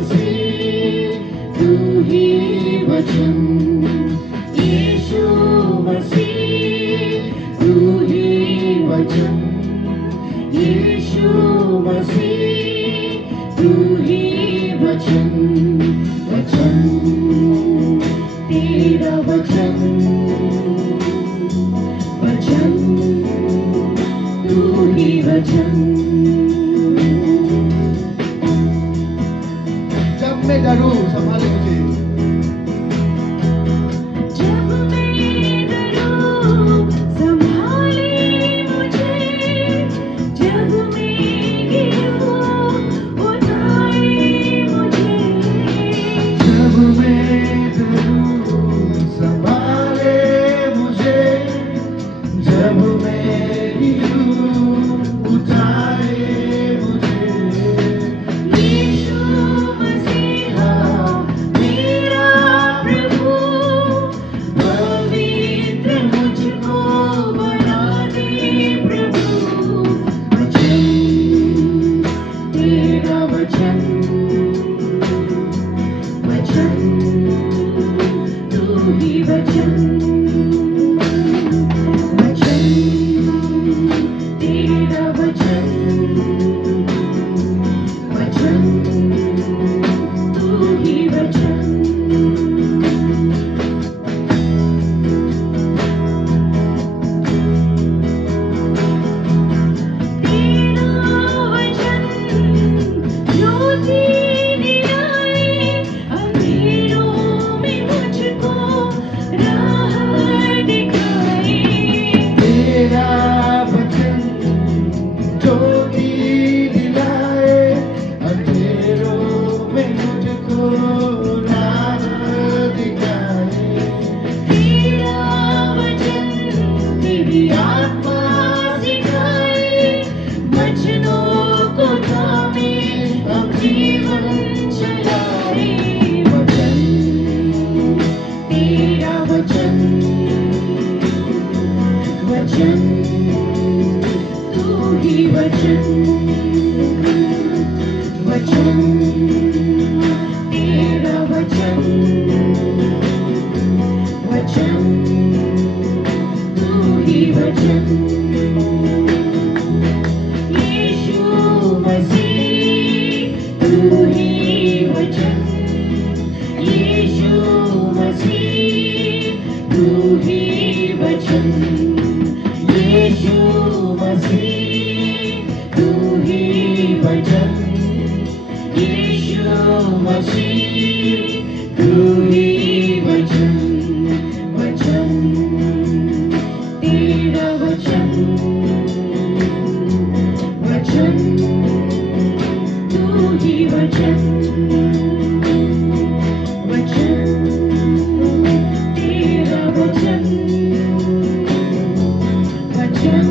मसीह तू ही वचन, यीशु मसीह तू ही वचन, यीशु मसीह तू ही वचन, वचन तेरा वचन, वचन तू ही वचन। जब मैं डरूं संभाले मुझे, जब मैं डरूं संभाले मुझे, जब मैं गिरूं उठाए मुझे, जब मैं डरूं संभाले मुझे, जब मैं गिरूं उठाए मुझे। यीशु मसीहा मेरा प्रभु, पवित्र मुझको बना दे प्रभु, वचन तेरा वचन, वचन तू ही वचन, वचन तेरा वचन, वचन तू ही वचन। तेरा वचन ज्योति दिलाए, अंधेरों में मुझको राह दिखाए। तेरा वचन ज्योति दिलाए, अंधेरों में मुझको राह दिखाए। तेरा वचन तेरी आत्मा सिखाए, वचनों को थामे अब जीवन चलाए। वचन तेरा वचन, वचन तू ही वचन, वचन तेरा वचन, वचन तू ही वचन। यीशु मसीह तू ही वचन, यीशु मसीह तू ही वचन, यीशु मसीह तू ही वचन, यीशु मसीह तू ही वचन, वचन तेरा वचन, वचन तू ही वचन, वचन तेरा वचन, वचन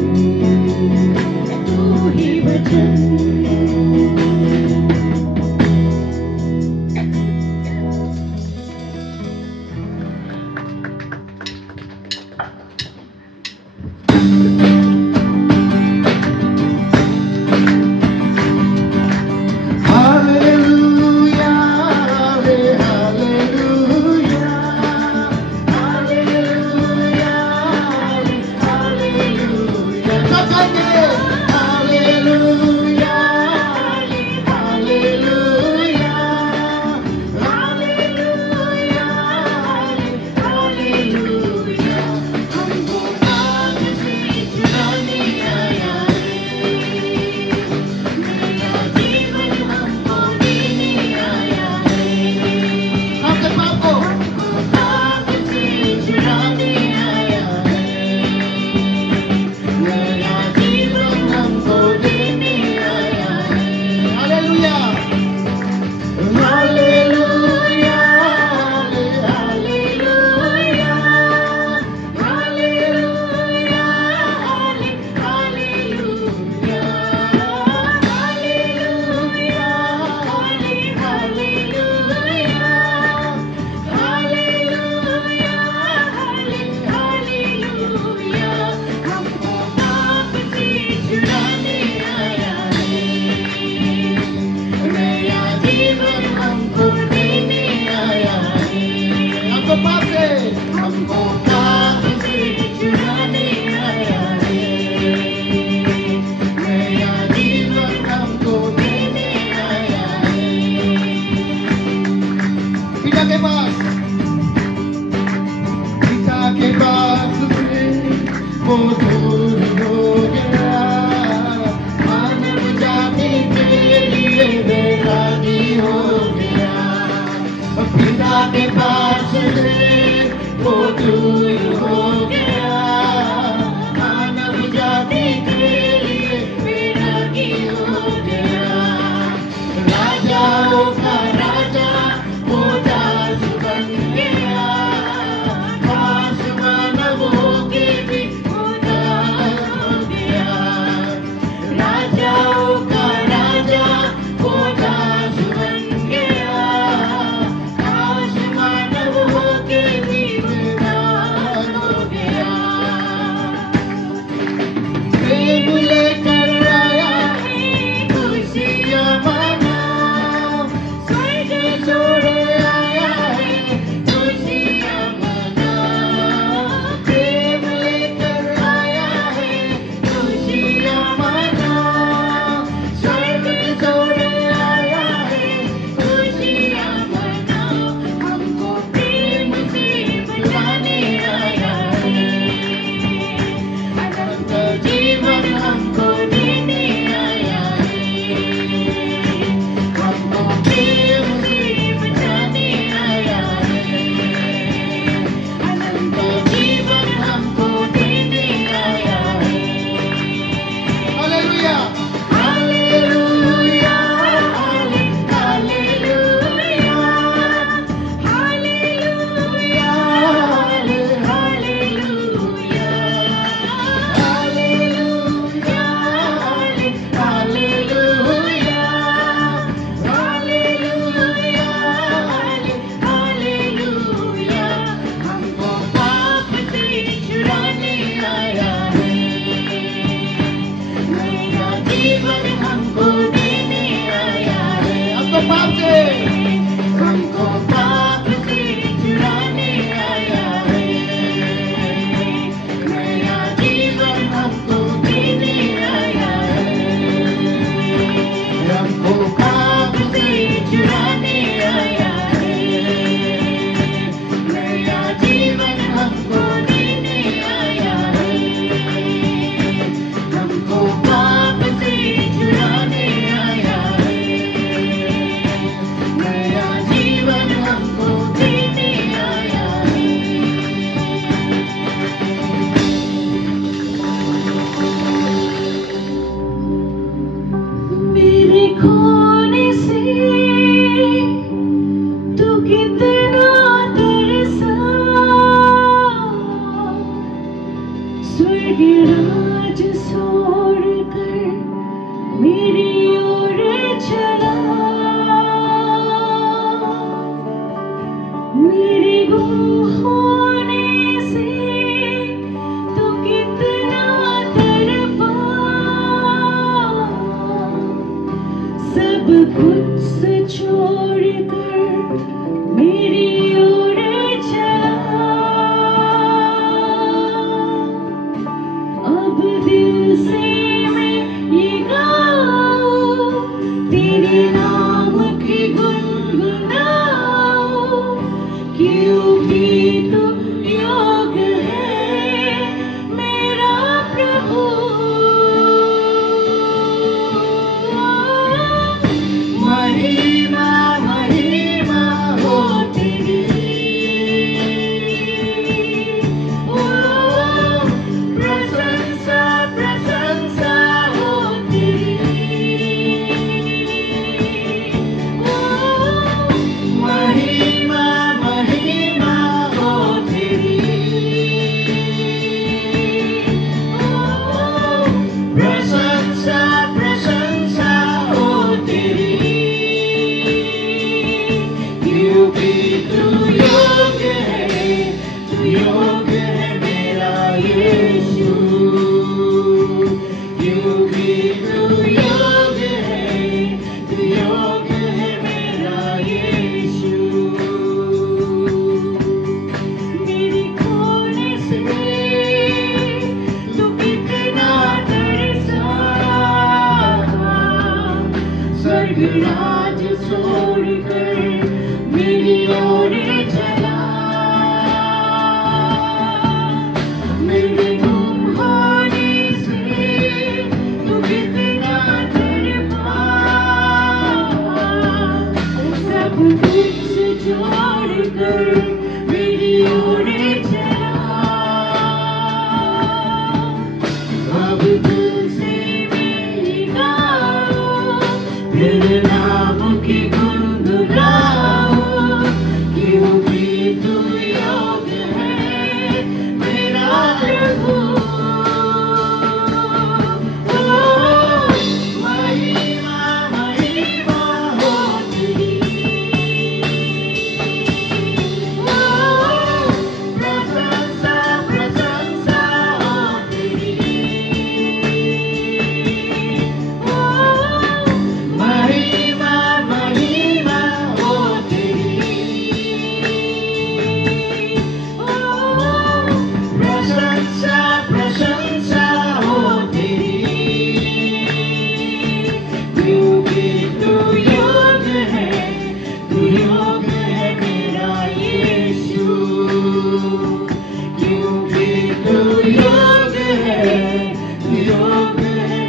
तू ही वचन। Hallelujah, hallelujah, hallelujah, hallelujah. सब गाएंगे। हालेलुया, हालेलुया, के पास से वो दूर हो गया, मानव जाति के लिए वैरागी हो गया। पिता के पास से वो दूर हो गया, मानव जाति के लिए वैरागी हो गया। राजाओं का राजा वो दास बन गया, दास मानवों के भी वो दास हो गया। राजाओं का राजा वो दास बन गया, दास मानवों के भी वो दास हो गया। प्रेम लेकर आया है खुशियाँ मनाओ, स्वर्ग छोड़ आया है खुशियाँ मनाओ। प्रेम लेकर आया है खुशियाँ मनाओ, स्वर्ग छोड़ आया है खुशियाँ मनाओ। हमको प्रेम से बचाने आया है, अनंत जीवन हमको देने आया है। हमको प्रेम से बचाने आया है, अनंत जीवन हमको देने आया है। Hallelujah, hallelujah, hallelujah, hallelujah, hallelujah, hallelujah, hallelujah, hallelujah. हमको पाप से छुड़ाने आया है, नया जीवन हमको देने आया है। हमको पाप से छुड़ाने आया है, नया जीवन हमको देने आया है। हमको पाप से छुड़ाने आया है, नया जीवन हमको देने आया है। हमको पाप से छुड़ाने आया है, नया जीवन हमको देने आया है। मेरे खोने से तू कितना तरसा, स्वर्ग राज छोड़कर मेरी ओर चला। मेरे गुम होने से तू कितना तड़पा, सब कुछ छोड़कर मेरी ओर चला। अब दिल से मैं ये गाऊं, तेरे नाम की गुनगुनाऊं, क्योंकि तू योग्य है मेरा प्रभु। महिमा महिमा हो तेरी, ओ प्रशंसा प्रशंसा हो तेरी, ओ महिमा महिमा हो तेरी, ओ प्रशंसा प्रशंसा हो तेरी, क्योंकि तू योग्य है मेरा यीशु, क्योंकि तू योग्य है मेरा यीशु। मेरे खोने से तू कितना तरसा, स्वर्ग राज छोड़कर मेरी ओर तेरे नाम की गुनगुनाओ, क्योंकि तू योग्य है मेरा प्रभु। ओ महिमा महिमा हो तेरी, ओ प्रशंसा प्रशंसा हो तेरी, ओ महिमा महिमा हो तेरी, ओ प्रशंसा प्रशंसा हो तेरी, क्योंकि तू योग्य है मेरा यीशु, क्योंकि तू योग्य है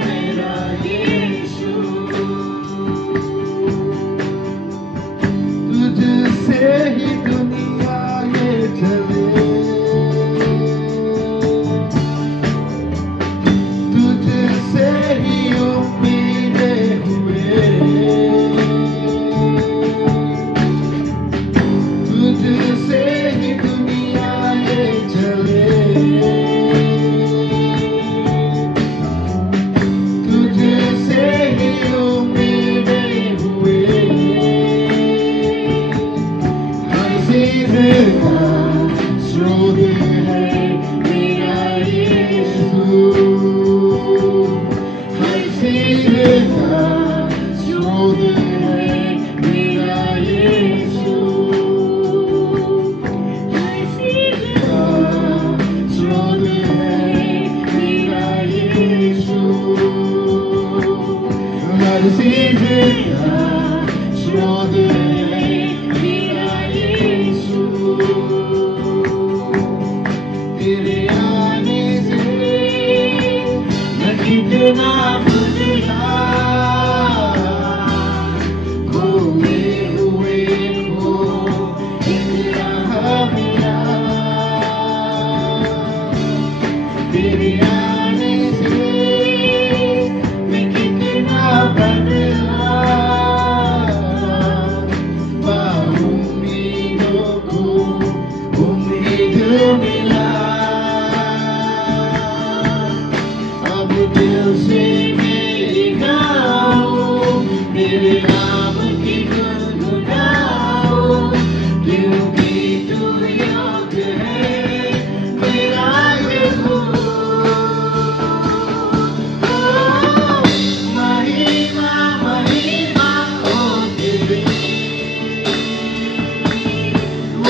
मेरा यीशु। तुझसे ही दुनिया ये चले, तुझसे ही उम्मीदें हुए, तुझसे ही दुनिया ये चले, तुझसे ही उम्मीदें हुए, हर चीज़ का स्रोत है मेरा यीशु, हर चीज़ का स्रोत है मेरा यीशु, हर चीज़ का स्रोत है मेरा यीशु, हर चीज़ का स्रोत है मेरा यीशु। तेरे आने से मैं कितना बदला, खोए हुए को एक राह मिला, तेरे आने से मैं कितना बदला, उम्मीदों को उम्मीद मिला, अब दिल से मैं गाऊं तेरे नाम की गुनगुनाओ, क्योंकि तू योग्य है मेरा यीशु। ओ महिमा महिमा हो तेरी, ओ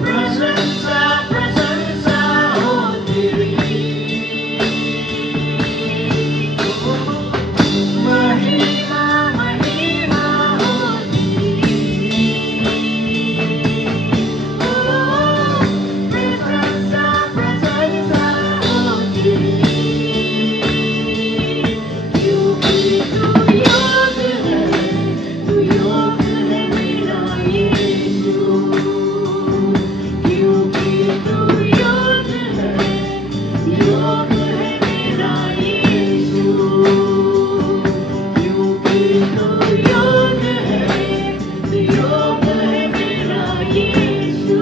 प्रशंसा प्रशंसा हो तेरी, ओ महिमा महिमा हो तेरी, ओ प्रशंसा प्रशंसा हो तेरी, क्योंकि तू योग्य है मेरा यीशु, क्योंकि तू योग्य है मेरा यीशु, क्योंकि तू योग्य है मेरा यीशु।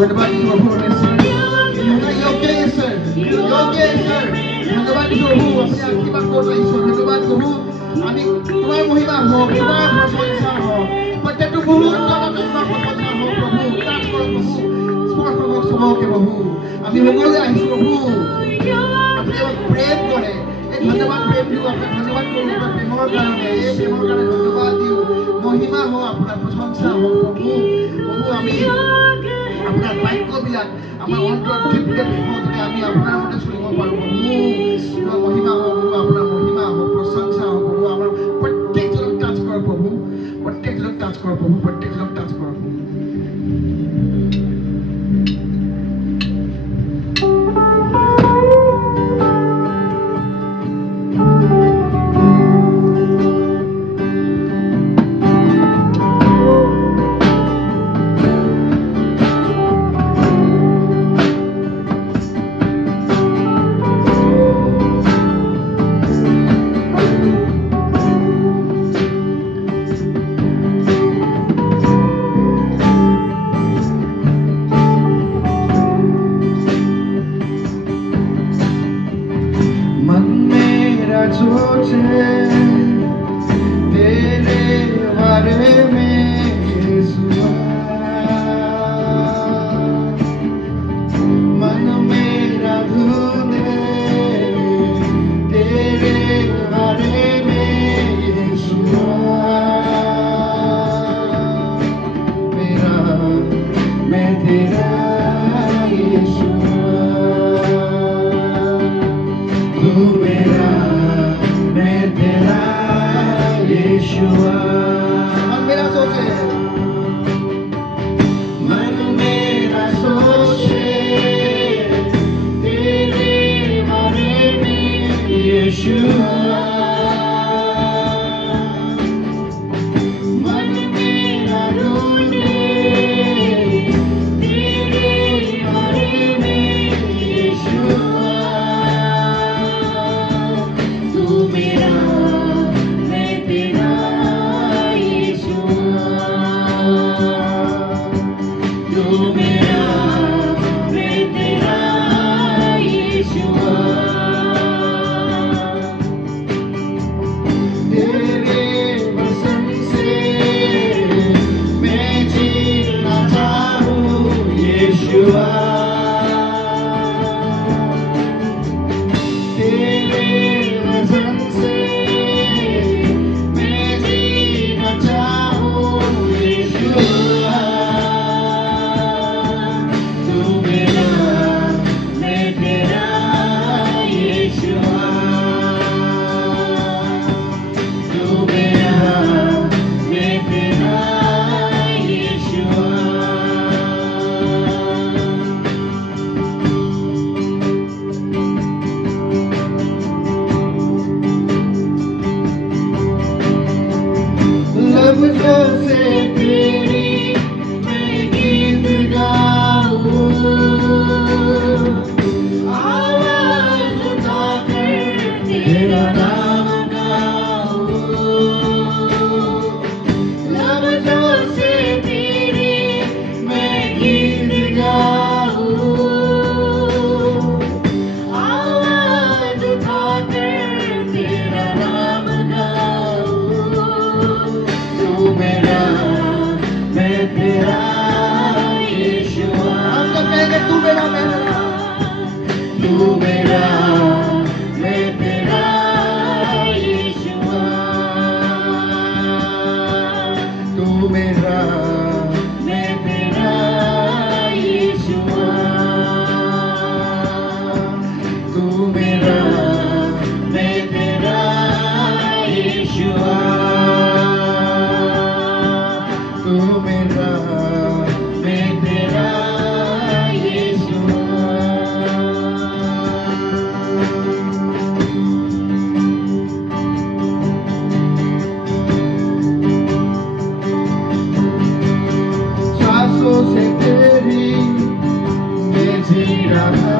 धन्यवाद प्रभु, योग्य है सर, योग्य है सर। धन्यवाद प्रभु, अपने आशीर्वाद को ईश्वर धन्यवाद प्रभु। আমি তোমার মহিমা হোক, তোমার প্রশংসা হোক, প্রত্যেকটো মুহূর্তত তোমার প্রশংসা হোক প্রভু। কাজ করো প্ৰভু, স্পৰ্শ কৰক চবকে প্ৰভু। আমি সকলোৱে আহিছো প্ৰভু, আপুনি আমাক প্ৰেম কৰে। এই ধন্যবাদ প্ৰেম দিওঁ, আপোনাক ধন্যবাদ কৰোঁ আপোনাৰ প্ৰেমৰ কাৰণে। এই প্ৰেমৰ কাৰণে ধন্যবাদ দিওঁ। মহিমা হোক, আপোনাৰ প্ৰশংসা হোক প্ৰভু। প্ৰভু আমি আপোনাৰ বাক্যবিলাক আমাৰ অন্তৰত তৃপ্তিৰে থাকিবলৈ আমি আপোনাৰ মতে চলিব পাৰোঁ প্ৰভু। তোমাৰ মহিমা হোক প্ৰভু, আপোনাৰ মহিমা হোক, প্ৰশংসা হোক প্ৰভু। আমাৰ প্ৰত্যেকজনক টাচ কৰক প্ৰভু, প্ৰত্যেকজনক টাচ কৰক প্ৰভু, প্ৰত্যেকজনক টাচ কৰক প্ৰভু। मेरा मैं तेरा यीशुआ लफ्ज़ों से तेरी मैं गीत गाऊं आवाज़ उठाकर तेरा नाम गाऊं लफ्ज़ों से तेरी मैं गीत गाऊं आवाज़ उठाकर तेरा नाम गाऊं तू मेरा मैं तेरा यीशुआ हम सब कहेंगे तू मेरा मैं तेरा तू मेरा मैं तेरा यीशुआ तू मेरा मैं तेरा यीशुआ तू मेरा मैं तेरा यीशुआ तू मेरा मैं तेरा यीशुआ सांसों से तेरी मैं जी रहा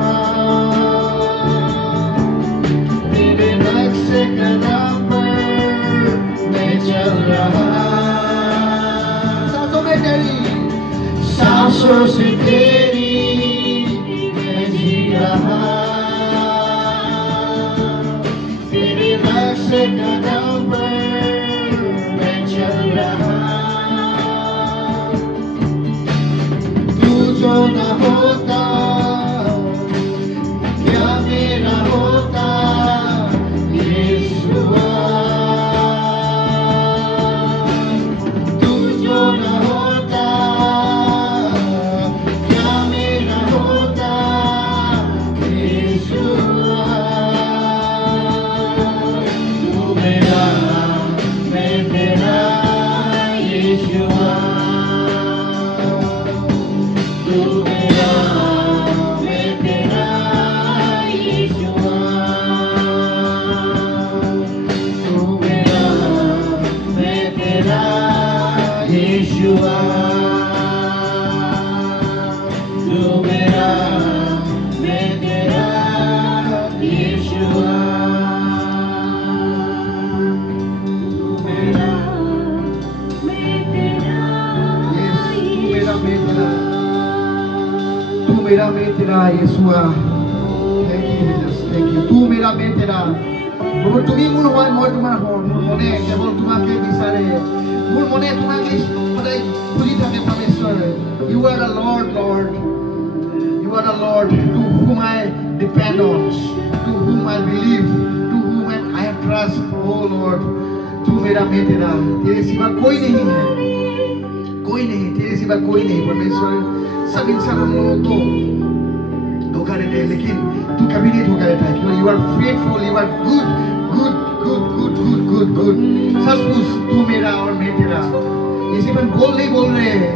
तेरे नक्शे कदम पर मैं चल रहा सांसों से तेरी मैं जी रहा तेरे नक्शे कदम पर मैं चल रहा तू जो न होता क्या मेरा होता यीशुआ तू जो न होता क्या मेरा होता यीशुआ तू मेरा मैं तेरा यीशुआ तू मेरा मैं तेरा यीशुआ तू मेरा मैं तेरा यीशुआ तू मेरा मैं तेरा यीशुआ तू मेरा मैं तेरा तू मेरा मैं तेरा यीशुआ Thank you Jesus Thank you तू मेरा मैं तेरा Lord তুমি মোৰ হয় মই তোমাৰ হওঁ মোৰ মনে কেৱল তোমাকে বিচাৰে মোৰ মনে তোমাকে সদায় খুজি থাকে পৰমেশ্বৰ You are the Lord Lord You are the Lord to whom I depend on to whom I believe to whom I have trust Oh Lord तू मेरा मैं तेरा तेरे सिवा कोई नहीं है कोई नहीं तेरे सिवा कोई नहीं परमेश्वर सब इंसान हम लोगों को धोखा देते हैं लेकिन तू कभी नहीं धोखा देता है क्योंकि you are faithful you are good good good good good good good सचमुच तू मेरा और मैं तेरा इसे हम बोल नहीं बोल रहे हैं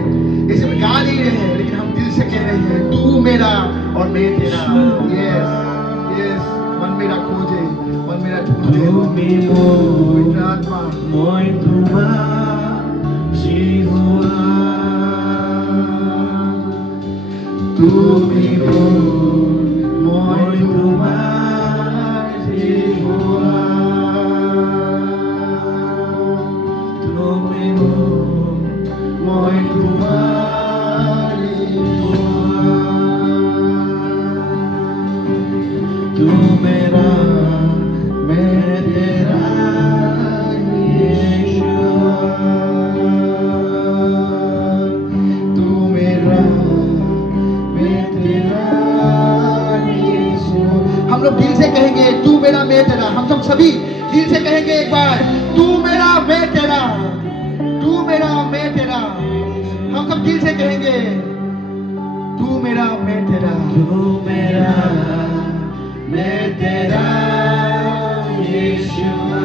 इसे हम गा नहीं रहे हैं लेकिन हम दिल से कह रहे हैं तू मेरा और मैं तेरा यस यस मन मेरा खोजे मन मेरा ढूंढे पवित्र आत्मा মই তোমার জিহুয়া তুমি মই তোমার জিহুয়া তুমি মই তোমার तू मेरा मैं तेरा यीशुआ तू मेरा मैं तेरा यीशुआ हम लोग दिल से कहेंगे तू मेरा मैं तेरा हम सब सभी दिल से कहेंगे एक बार तू मेरा मैं तेरा तू मेरा मैं तेरा हम सब दिल से कहेंगे तू मेरा मैं तेरा तू मेरा मैं तेरा यीशुआ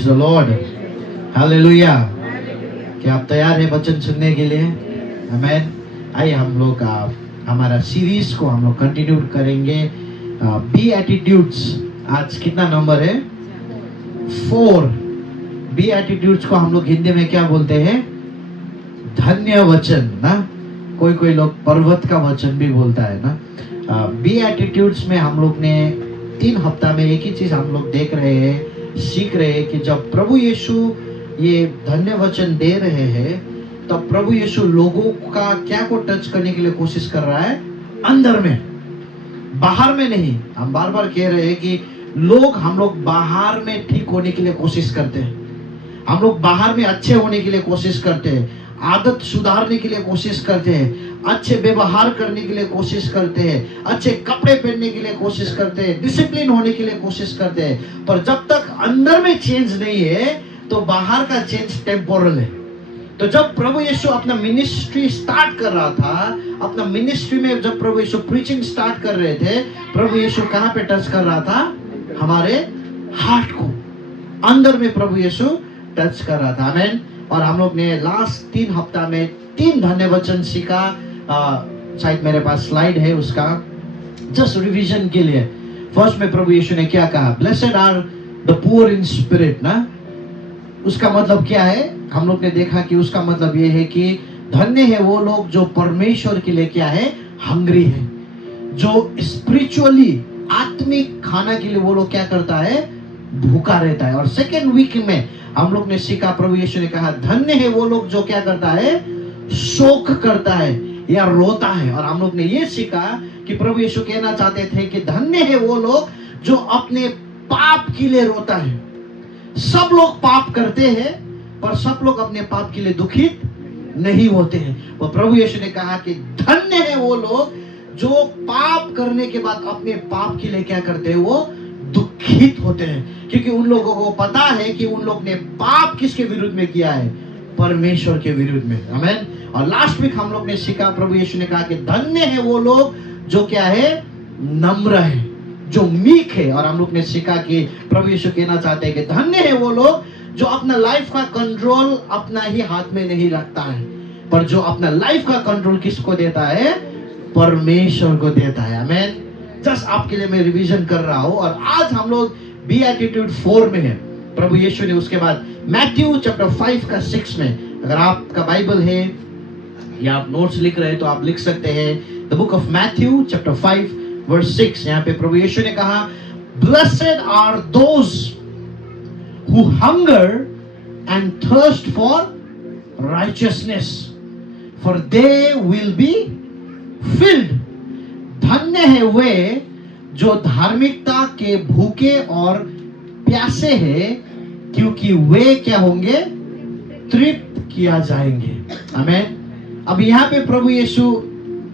प्रेज द लॉर्ड, हालेलुया। क्या आप तैयार हैं वचन सुनने के लिए? आमेन। आइए हम लोग हमारा सीरीज को हम लोग कंटिन्यू करेंगे। बी एटीट्यूड्स, आज कितना नंबर है? 4। बी एटीट्यूड्स को हम लोग हिंदी में क्या बोलते हैं? धन्य वचन ना। कोई लोग पर्वत का वचन भी बोलता है ना। बी एटीट्यूड्स में हम लोग ने 3 हफ्ता में एक ही चीज हम लोग देख रहे हैं, सीख रहे हैं कि जब प्रभु यीशु ये धन्य वचन दे रहे हैं तब प्रभु यीशु लोगों का क्या को टच करने के लिए कोशिश कर रहा है? अंदर में, बाहर में नहीं। हम बार बार कह रहे हैं कि हम लोग बाहर में ठीक होने के लिए कोशिश करते हैं, हम लोग बाहर में अच्छे होने के लिए कोशिश करते हैं, आदत सुधारने के लिए कोशिश करते हैं, अच्छे व्यवहार करने के लिए कोशिश करते हैं, अच्छे कपड़े पहनने के लिए कोशिश करते हैं, डिसिप्लिन होने के लिए कोशिश करते हैं। पर जब तक अंदर में चेंज नहीं है तो बाहर का चेंज टेम्पोरल है। तो जब प्रभु यीशु अपना मिनिस्ट्री स्टार्ट कर रहा था, अपना मिनिस्ट्री में जब प्रभु यीशु प्रीचिंग स्टार्ट कर रहे थे, प्रभु यीशु कहां पे टच कर रहा था? हमारे हार्ट को, अंदर में प्रभु यीशु टच कर रहा था। आमेन। और हम लोग ने लास्ट 3 हफ्ता में 3 धन्य वचन सीखा। शायद मेरे पास स्लाइड है उसका, जस्ट रिवीजन के लिए। फर्स्ट में प्रभु यीशु ने क्या कहा? Blessed are the poor in spirit ना। उसका मतलब क्या है? हम लोग ने देखा कि उसका मतलब ये है कि धन्य है वो लोग जो परमेश्वर के लिए क्या है? हंग्री है, जो स्पिरिचुअली आत्मिक खाना के लिए वो लोग क्या करता है? भूखा रहता है। और सेकेंड वीक में हम लोग ने सीखा, प्रभु यीशु ने कहा धन्य है वो लोग जो क्या करता है? शोक करता है या रोता है। और हम लोग ने ये सीखा कि प्रभु यीशु कहना चाहते थे कि धन्य है वो लोग जो अपने पाप के लिए रोता है। सब लोग पाप करते हैं पर सब लोग अपने पाप के लिए दुखित नहीं होते हैं। वो प्रभु यीशु ने कहा कि धन्य है वो लोग जो पाप करने के बाद अपने पाप के लिए क्या करते हैं? वो दुखित होते हैं, क्योंकि उन लोगों को पता है कि उन लोग ने पाप किसके विरुद्ध में किया है? परमेश्वर के विरुद्ध में। आमेन। और लास्ट वीक हम लोग ने सीखा, प्रभु यीशु ने कहा कि धन्य है वो लोग जो क्या है? नम्र है, जो मीक है। और हम लोग ने सीखा कि प्रभु यीशु कहना चाहते हैं कि धन्य है वो लोग जो अपना लाइफ का कंट्रोल अपना ही हाथ में नहीं रखता है, पर जो अपना लाइफ का कंट्रोल किसको देता है? परमेश्वर को देता है। आमेन। जस्ट आपके लिए मैं रिवीजन कर रहा हूं। और आज हम लोग बी एटीट्यूड 4 में है। प्रभु यीशु ने उसके बाद मैथ्यू चैप्टर 5 का 6 में, अगर आपका बाइबल है या आप नोट्स लिख रहे हैं तो आप लिख सकते हैं, the book of Matthew chapter 5 verse 6। यहाँ पे प्रभु यीशु ने कहा, blessed are those who hunger and thirst for righteousness, for they will be filled. धन्य है वे जो धार्मिकता के भूखे और प्यासे हैं, क्योंकि वे क्या होंगे? तृप्त किया जाएंगे। आमेन। अब यहाँ पे प्रभु यीशु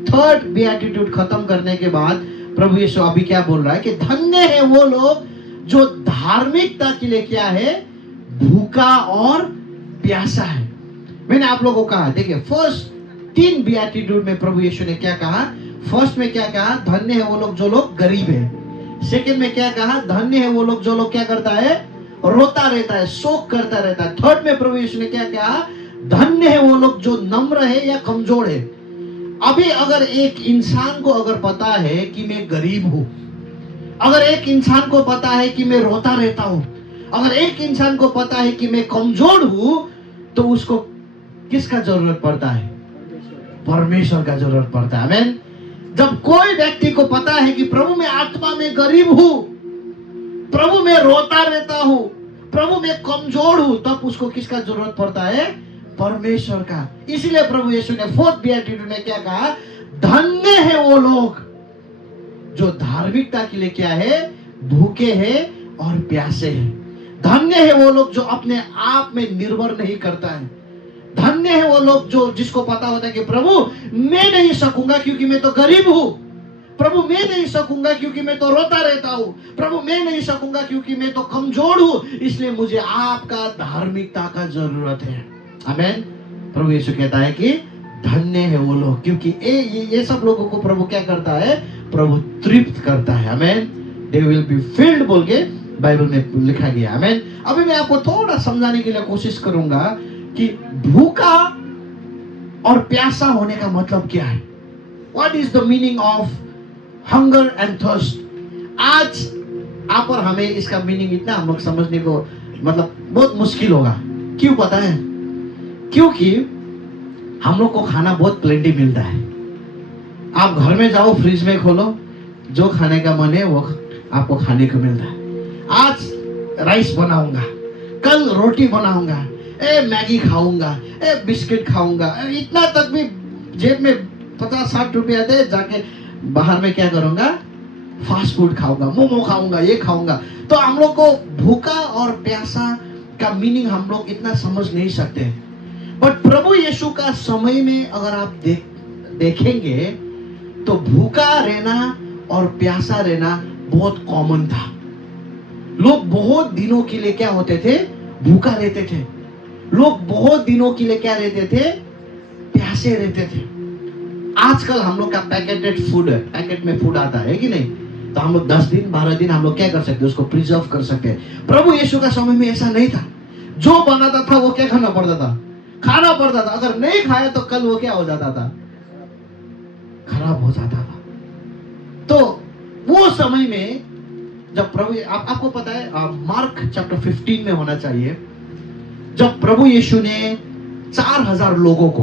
थर्ड बेएटिट्यूड खत्म करने के बाद प्रभु यीशु अभी क्या बोल रहा है कि धन्य है वो लोग जो धार्मिकता के लिए क्या है? भूखा और प्यासा है। मैंने आप लोगों को कहा, देखिए फर्स्ट 3 बेएटिट्यूड में प्रभु यीशु ने क्या कहा? फर्स्ट में क्या कहा? धन्य है वो लोग जो लोग गरीब है। सेकंड में क्या कहा? धन्य है वो लोग जो लोग क्या करता है? रोता रहता है, शोक करता रहता है। थर्ड में प्रभु यीशु ने क्या कहा? धन्य है वो लोग जो नम्र है या कमजोर है। अभी अगर एक इंसान को अगर पता है कि मैं गरीब हूं, अगर एक इंसान को पता है कि मैं रोता रहता हूं, अगर एक इंसान को पता है कि मैं कमजोर हूं, तो उसको किसका जरूरत पड़ता है? परमेश्वर का जरूरत पड़ता है। आमेन। जब कोई व्यक्ति को पता है कि प्रभु मैं आत्मा में गरीब हूं, प्रभु मैं रोता रहता हूं, प्रभु मैं कमजोर हूं, तब उसको किसका जरूरत पड़ता है? परमेश्वर का। इसलिए प्रभु यीशु ने फोर्थ बेएटिट्यूड में क्या कहा? धन्य है वो लोग जो धार्मिकता के लिए क्या है? भूखे हैं और प्यासे हैं। धन्य है वो लोग जो अपने आप में निर्भर नहीं करता है। धन्य है वो लोग जो जिसको पता होता है कि प्रभु मैं नहीं सकूंगा क्योंकि मैं तो गरीब हूं, प्रभु मैं नहीं सकूंगा क्योंकि मैं तो रोता रहता हूं, प्रभु मैं नहीं सकूंगा क्योंकि मैं तो कमजोर हूं, इसलिए मुझे आपका धार्मिकता का जरूरत है। आमेन। प्रभु यीशु कहता है कि धन्य है वो लोग, क्योंकि ये सब लोगों को प्रभु क्या करता है? प्रभु तृप्त करता है। आमेन। दे विल बी फिल्ड बोल के बाइबल में लिखा गया। आमीन। अभी मैं आपको थोड़ा समझाने के लिए कोशिश करूंगा कि भूखा और प्यासा होने का मतलब क्या है। What is the meaning of hunger and thirst. आज आप और हमें इसका मीनिंग इतना हम लोग समझने को मतलब बहुत मुश्किल होगा। क्यों पता है? क्योंकि हम लोग को खाना बहुत प्लेंटी मिलता है। आप घर में जाओ, फ्रिज में खोलो, जो खाने का मन है वो आपको खाने को मिलता है। आज राइस बनाऊंगा, कल रोटी बनाऊंगा, मैगी खाऊंगा, बिस्किट खाऊंगा, इतना तक भी जेब में 50-60 रुपया दे जाके बाहर में क्या करूंगा, फास्ट फूड खाऊंगा, मोमो खाऊंगा, ये खाऊंगा। तो हम लोग को भूखा और प्यासा का मीनिंग हम लोग इतना समझ नहीं सकते। बट प्रभु यीशु का समय में अगर आप देखेंगे तो भूखा रहना और प्यासा रहना बहुत कॉमन था। लोग बहुत दिनों के लिए क्या होते थे, भूखा रहते थे। लोग बहुत दिनों के लिए क्या रहते थे, प्यासे रहते थे। आजकल हम लोग का पैकेटेड फूड है, पैकेट में फूड आता है कि नहीं, तो हम लोग 10 दिन 12 दिन हम लोग क्या कर सकते हैं, उसको प्रिजर्व कर सकते हैं। प्रभु यीशु का समय में ऐसा नहीं था। जो बनाता था वो क्या खाना पड़ता था, खाना पड़ता था। अगर नहीं खाया तो कल वो क्या हो जाता था, खराब हो जाता था। तो वो समय में जब प्रभु आपको पता है मार्क चैप्टर 15 में होना चाहिए, जब प्रभु यीशु ने 4000 लोगों को,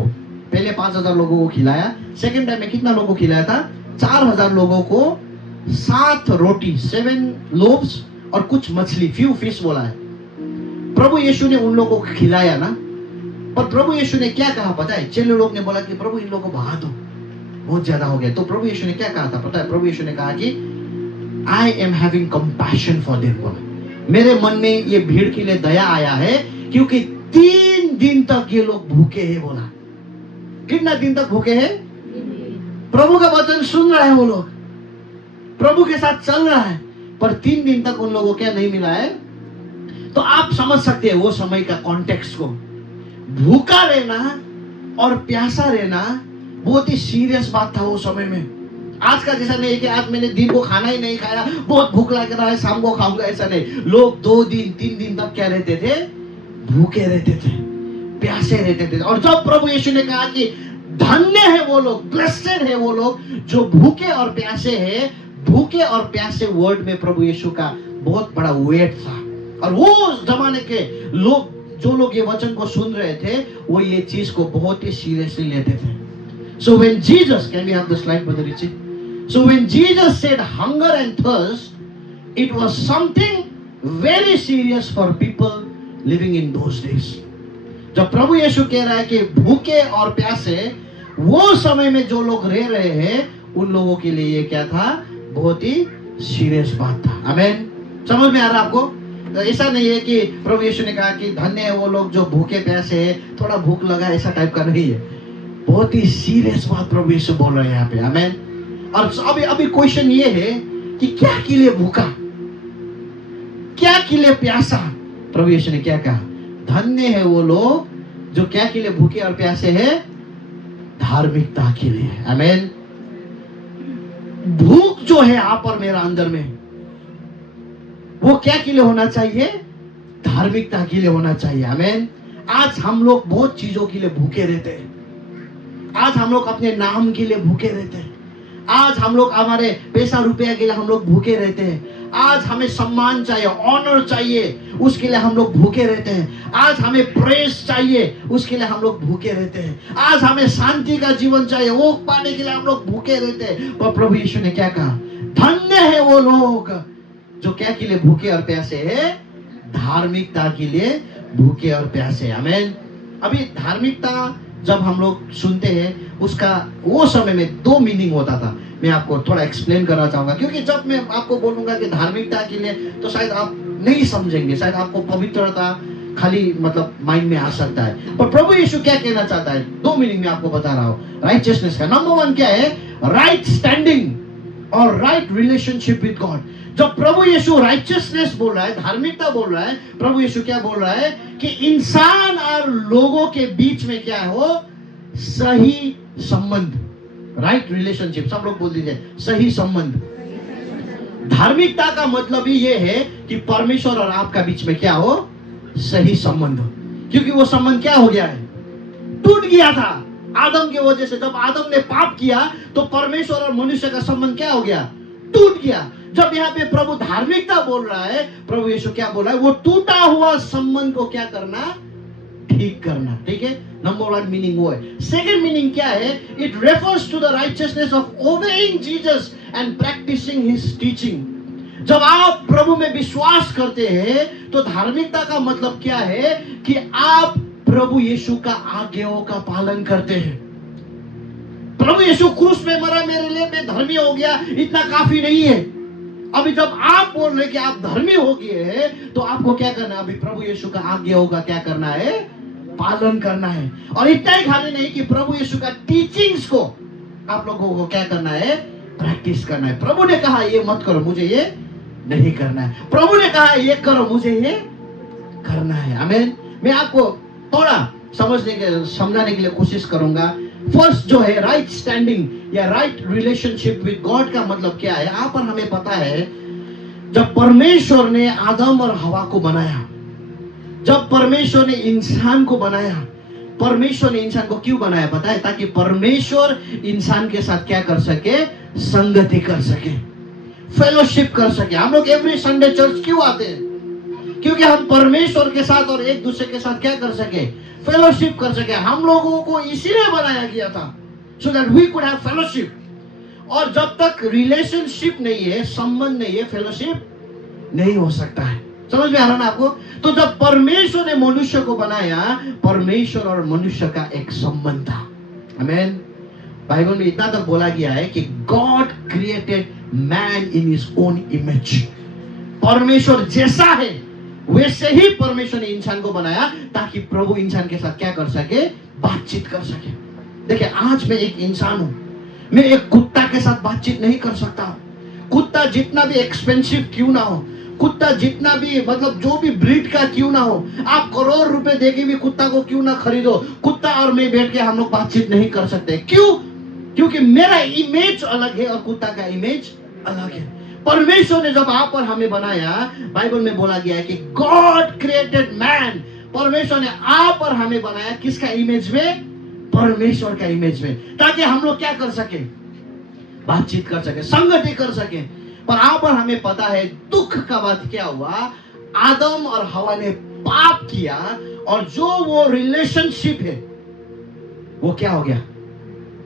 पहले 5000 लोगों को खिलाया, सेकंड टाइम में कितना लोगों को खिलाया था, 4000 लोगों को 7 रोटी 7 लोव्स और कुछ मछली, फ्यू फिश बोला है। प्रभु यीशु ने उन लोगों को खिलाया ना, पर प्रभु यीशु ने क्या कहा पता है? चेले लोग ने बोला कि प्रभु इन लोगों को भगा दो, बहुत ज्यादा हो गया। तो प्रभु यीशु ने क्या कहा था पता है? प्रभु यीशु ने कहा कि I am having compassion for them. मेरे मन में ये भीड़ के लिए दया आया है, क्योंकि 3 दिन तक ये लोग भूखे हैं। बोला कितना दिन तक भूखे हैं? प्रभु का वचन सुन रहा है वो लोग, प्रभु के साथ चल रहा है, पर 3 दिन तक उन लोगों को क्या नहीं मिला है। तो आप समझ सकते हैं वो समय का कॉन्टेक्स्ट को। भूखा रहना और प्यासा रहना बहुत ही सीरियस बात था वो समय में। आज का जैसा नहीं कि आज मैंने दिन को खाना ही नहीं खाया, बहुत भूख लग रहा है, शाम को खाऊंगा, ऐसा नहीं। लोग 2 दिन 3 दिन तक क्या रहते थे, भूखे रहते थे, प्यासे रहते थे। और जब प्रभु यीशु ने कहा कि धन्य है वो लोग, ब्लेस्ड है वो लोग जो भूखे और प्यासे हैं, भूखे और प्यासे वर्ड में प्रभु यीशु का बहुत बड़ा वेट था। और वो जमाने के लोग, जो लोग ये वचन को सुन रहे थे, वो ये चीज को बहुत ही सीरियसली लेते थे। So when Jesus, can we have the slide, Brother Richie? So when Jesus said hunger and thirst, it was something very serious for people living in those days. जब प्रभु यीशु कह रहा है कि भूखे और प्यासे, वो समय में जो लोग रह रहे हैं, उन लोगों के लिए ये क्या था, बहुत ही सीरियस बात था। आमीन। समझ में आ रहा आपको? तो ऐसा नहीं है कि प्रभु यीशु ने कहा कि धन्य है वो लोग जो भूखे प्यासे हैं, थोड़ा भूख लगा, ऐसा टाइप का नहीं है। बहुत ही सीरियस बात प्रभु यीशु बोल रहे हैं यहाँ पे। आमीन। और अभी क्वेश्चन ये है कि क्या के लिए भूखा, क्या के लिए प्यासा? प्रभु यीशु ने क्या कहा? धन्य है वो लोग जो क्या के लिए भूखे और प्यासे हैं, धार्मिकता के लिए। आमीन। भूख जो है आप और मेरा अंदर में, वो क्या के लिए होना चाहिए, धार्मिकता के लिए होना चाहिए। आमीन। आज हम लोग बहुत चीजों के लिए भूखे रहते हैं। आज हम लोग अपने नाम के लिए भूखे रहते हैं। आज हम लोग हमारे पैसा रुपया के लिए हम लोग भूखे रहते हैं। आज हमें सम्मान चाहिए, ऑनर चाहिए, उसके लिए हम लोग भूखे रहते हैं। आज हमें प्रेस चाहिए, उसके लिए हम लोग भूखे रहते हैं। आज हमें शांति का जीवन चाहिए, वो पाने के लिए हम लोग भूखे रहते हैं। पर प्रभु यीशु ने क्या कहा? धन्य है वो लोग जो क्या के लिए भूखे और प्यासे हैं, धार्मिकता के लिए भूखे और प्यासे। आमीन। अभी धार्मिकता जब हम लोग सुनते हैं, उसका वो समय में 2 मीनिंग होता था। मैं आपको थोड़ा एक्सप्लेन करना चाहूंगा, क्योंकि जब मैं आपको बोलूंगा कि धार्मिकता के लिए, तो शायद आप नहीं समझेंगे, शायद आपको पवित्रता खाली मतलब माइंड में आ सकता है। पर प्रभु यीशु क्या कहना चाहता है, 2 मीनिंग में आपको बता रहा हूँ। राइचियसनेस का नंबर 1 क्या है? राइट स्टैंडिंग और राइट रिलेशनशिप विद गॉड। जब प्रभु यीशु राइचियसनेस बोल रहा है, धार्मिकता बोल रहा है, प्रभु यीशु क्या बोल रहा है कि इंसान और लोगों के बीच में क्या हो, सही संबंध, राइट रिलेशनशिप। सब लोग बोल दीजिए, सही संबंध। धार्मिकता का मतलब ही ये है कि परमेश्वर और आपका बीच में क्या हो, सही संबंध हो। क्योंकि वो संबंध क्या हो गया है, टूट गया था आदम की वजह से। जब आदम ने पाप किया तो परमेश्वर और मनुष्य का संबंध क्या हो गया, टूट गया। जब यहाँ पे प्रभु धार्मिकता बोल रहा है, प्रभु यीशु क्या बोल रहा है, वो टूटा हुआ संबंध को क्या करना, ठीक करना। ठीक है, नंबर 1 मीनिंग वो है। सेकंड मीनिंग क्या है, it refers to the righteousness of obeying Jesus and practicing his teaching. जब आप प्रभु में विश्वास करते हैं तो धार्मिकता का मतलब क्या है कि आप प्रभु यीशु का आज्ञाओं का पालन करते हैं। प्रभु यीशु क्रूस में मरा, मेरे लिए मैं धर्मी हो गया, इतना काफी नहीं है। अभी जब आप बोल रहे कि आप धर्मी हो गए हैं तो आपको क्या करना है, अभी प्रभु यीशु का आज्ञाओं का क्या करना है, पालन करना है। और इतना ही खाली नहीं कि प्रभु यीशु का टीचिंग्स को आप लोगों को क्या करना है, प्रैक्टिस करना है। प्रभु ने कहा ये मत करो, मुझे ये नहीं करना है। प्रभु ने कहा ये करो, मुझे ये करना है। आमीन। मैं आपको थोड़ा समझाने के लिए कोशिश करूंगा। फर्स्ट जो है राइट स्टैंडिंग या राइट रिलेशनशिप विद गॉड का मतलब क्या है। यहाँ पर हमें पता है जब परमेश्वर ने आदम और हवा को बनाया, जब परमेश्वर ने इंसान को बनाया, परमेश्वर ने इंसान को क्यों बनाया पता है, ताकि परमेश्वर इंसान के साथ क्या कर सके, संगति कर सके, फेलोशिप कर सके। हम लोग एवरी संडे चर्च क्यों आते हैं, क्योंकि हम परमेश्वर के साथ और एक दूसरे के साथ क्या कर सके, फेलोशिप कर सके। हम लोगों को इसीलिए बनाया गया था, so that we could have fellowship. और जब तक रिलेशनशिप नहीं है, संबंध नहीं है, फेलोशिप नहीं हो सकता है। समझ में आ रहा ना आपको। तो जब परमेश्वर ने मनुष्य को बनाया, परमेश्वर और मनुष्य का एक संबंध था। आमीन। बाइबल में इतना तक बोला गया है कि God created man in his own image. परमेश्वर जैसा है वैसे ही परमेश्वर ने इंसान को बनाया, ताकि प्रभु इंसान के साथ क्या कर सके, बातचीत कर सके। देखिए आज मैं एक इंसान हूं, मैं एक कुत्ता के साथ बातचीत नहीं कर सकता। कुत्ता जितना भी एक्सपेंसिव क्यों ना हो, कुत्ता जितना भी मतलब जो भी ब्रीड का क्यों ना हो, आप करोड़ रुपए देके भी कुत्ता को क्यों ना खरीदो, कुत्ता और मैं बैठ के हम लोग बातचीत नहीं कर सकते। क्यों? क्योंकि मेरा इमेज अलग है और कुत्ता का इमेज अलग है। परमेश्वर ने जब आप और हमें बनाया, बाइबल में बोला गया है कि गॉड क्रिएटेड मैन, परमेश्वर ने आप और हमें बनाया किसका इमेज में, परमेश्वर का इमेज में, ताकि हम लोग क्या कर सके, बातचीत कर सके, संगति कर सके। पर आप और हमें पता है दुख का बात क्या हुआ, आदम और हवा ने पाप किया और जो वो रिलेशनशिप है वो क्या हो गया,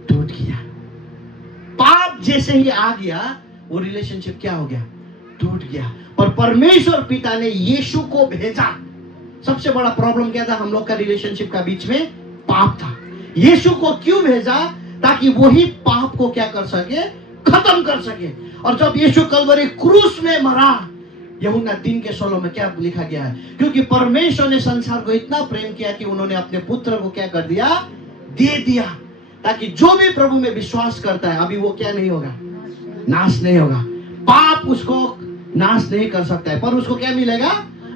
टूट गया। पाप जैसे ही आ गया वो रिलेशनशिप क्या हो गया, टूट गया। पर परमेश्वर पिता ने यीशु को भेजा। सबसे बड़ा प्रॉब्लम क्या था हम लोग का रिलेशनशिप का बीच में, पाप था। यीशु को क्यों भेजा, ताकि वही पाप को क्या कर सके, खत्म कर सके। और जब यीशु कलवरी क्रूस में मरा, यूहन्ना 3:16 में क्या लिखा गया है, क्योंकि परमेश्वर ने संसार को इतना प्रेम किया कि उन्होंने अपने पुत्र को क्या कर दिया, दे दिया, ताकि जो भी प्रभु में विश्वास करता है अभी वो क्या नहीं होगा, नाश नहीं होगा। पाप उसको नाश नहीं कर सकता है, पर उसको क्या मिलेगा,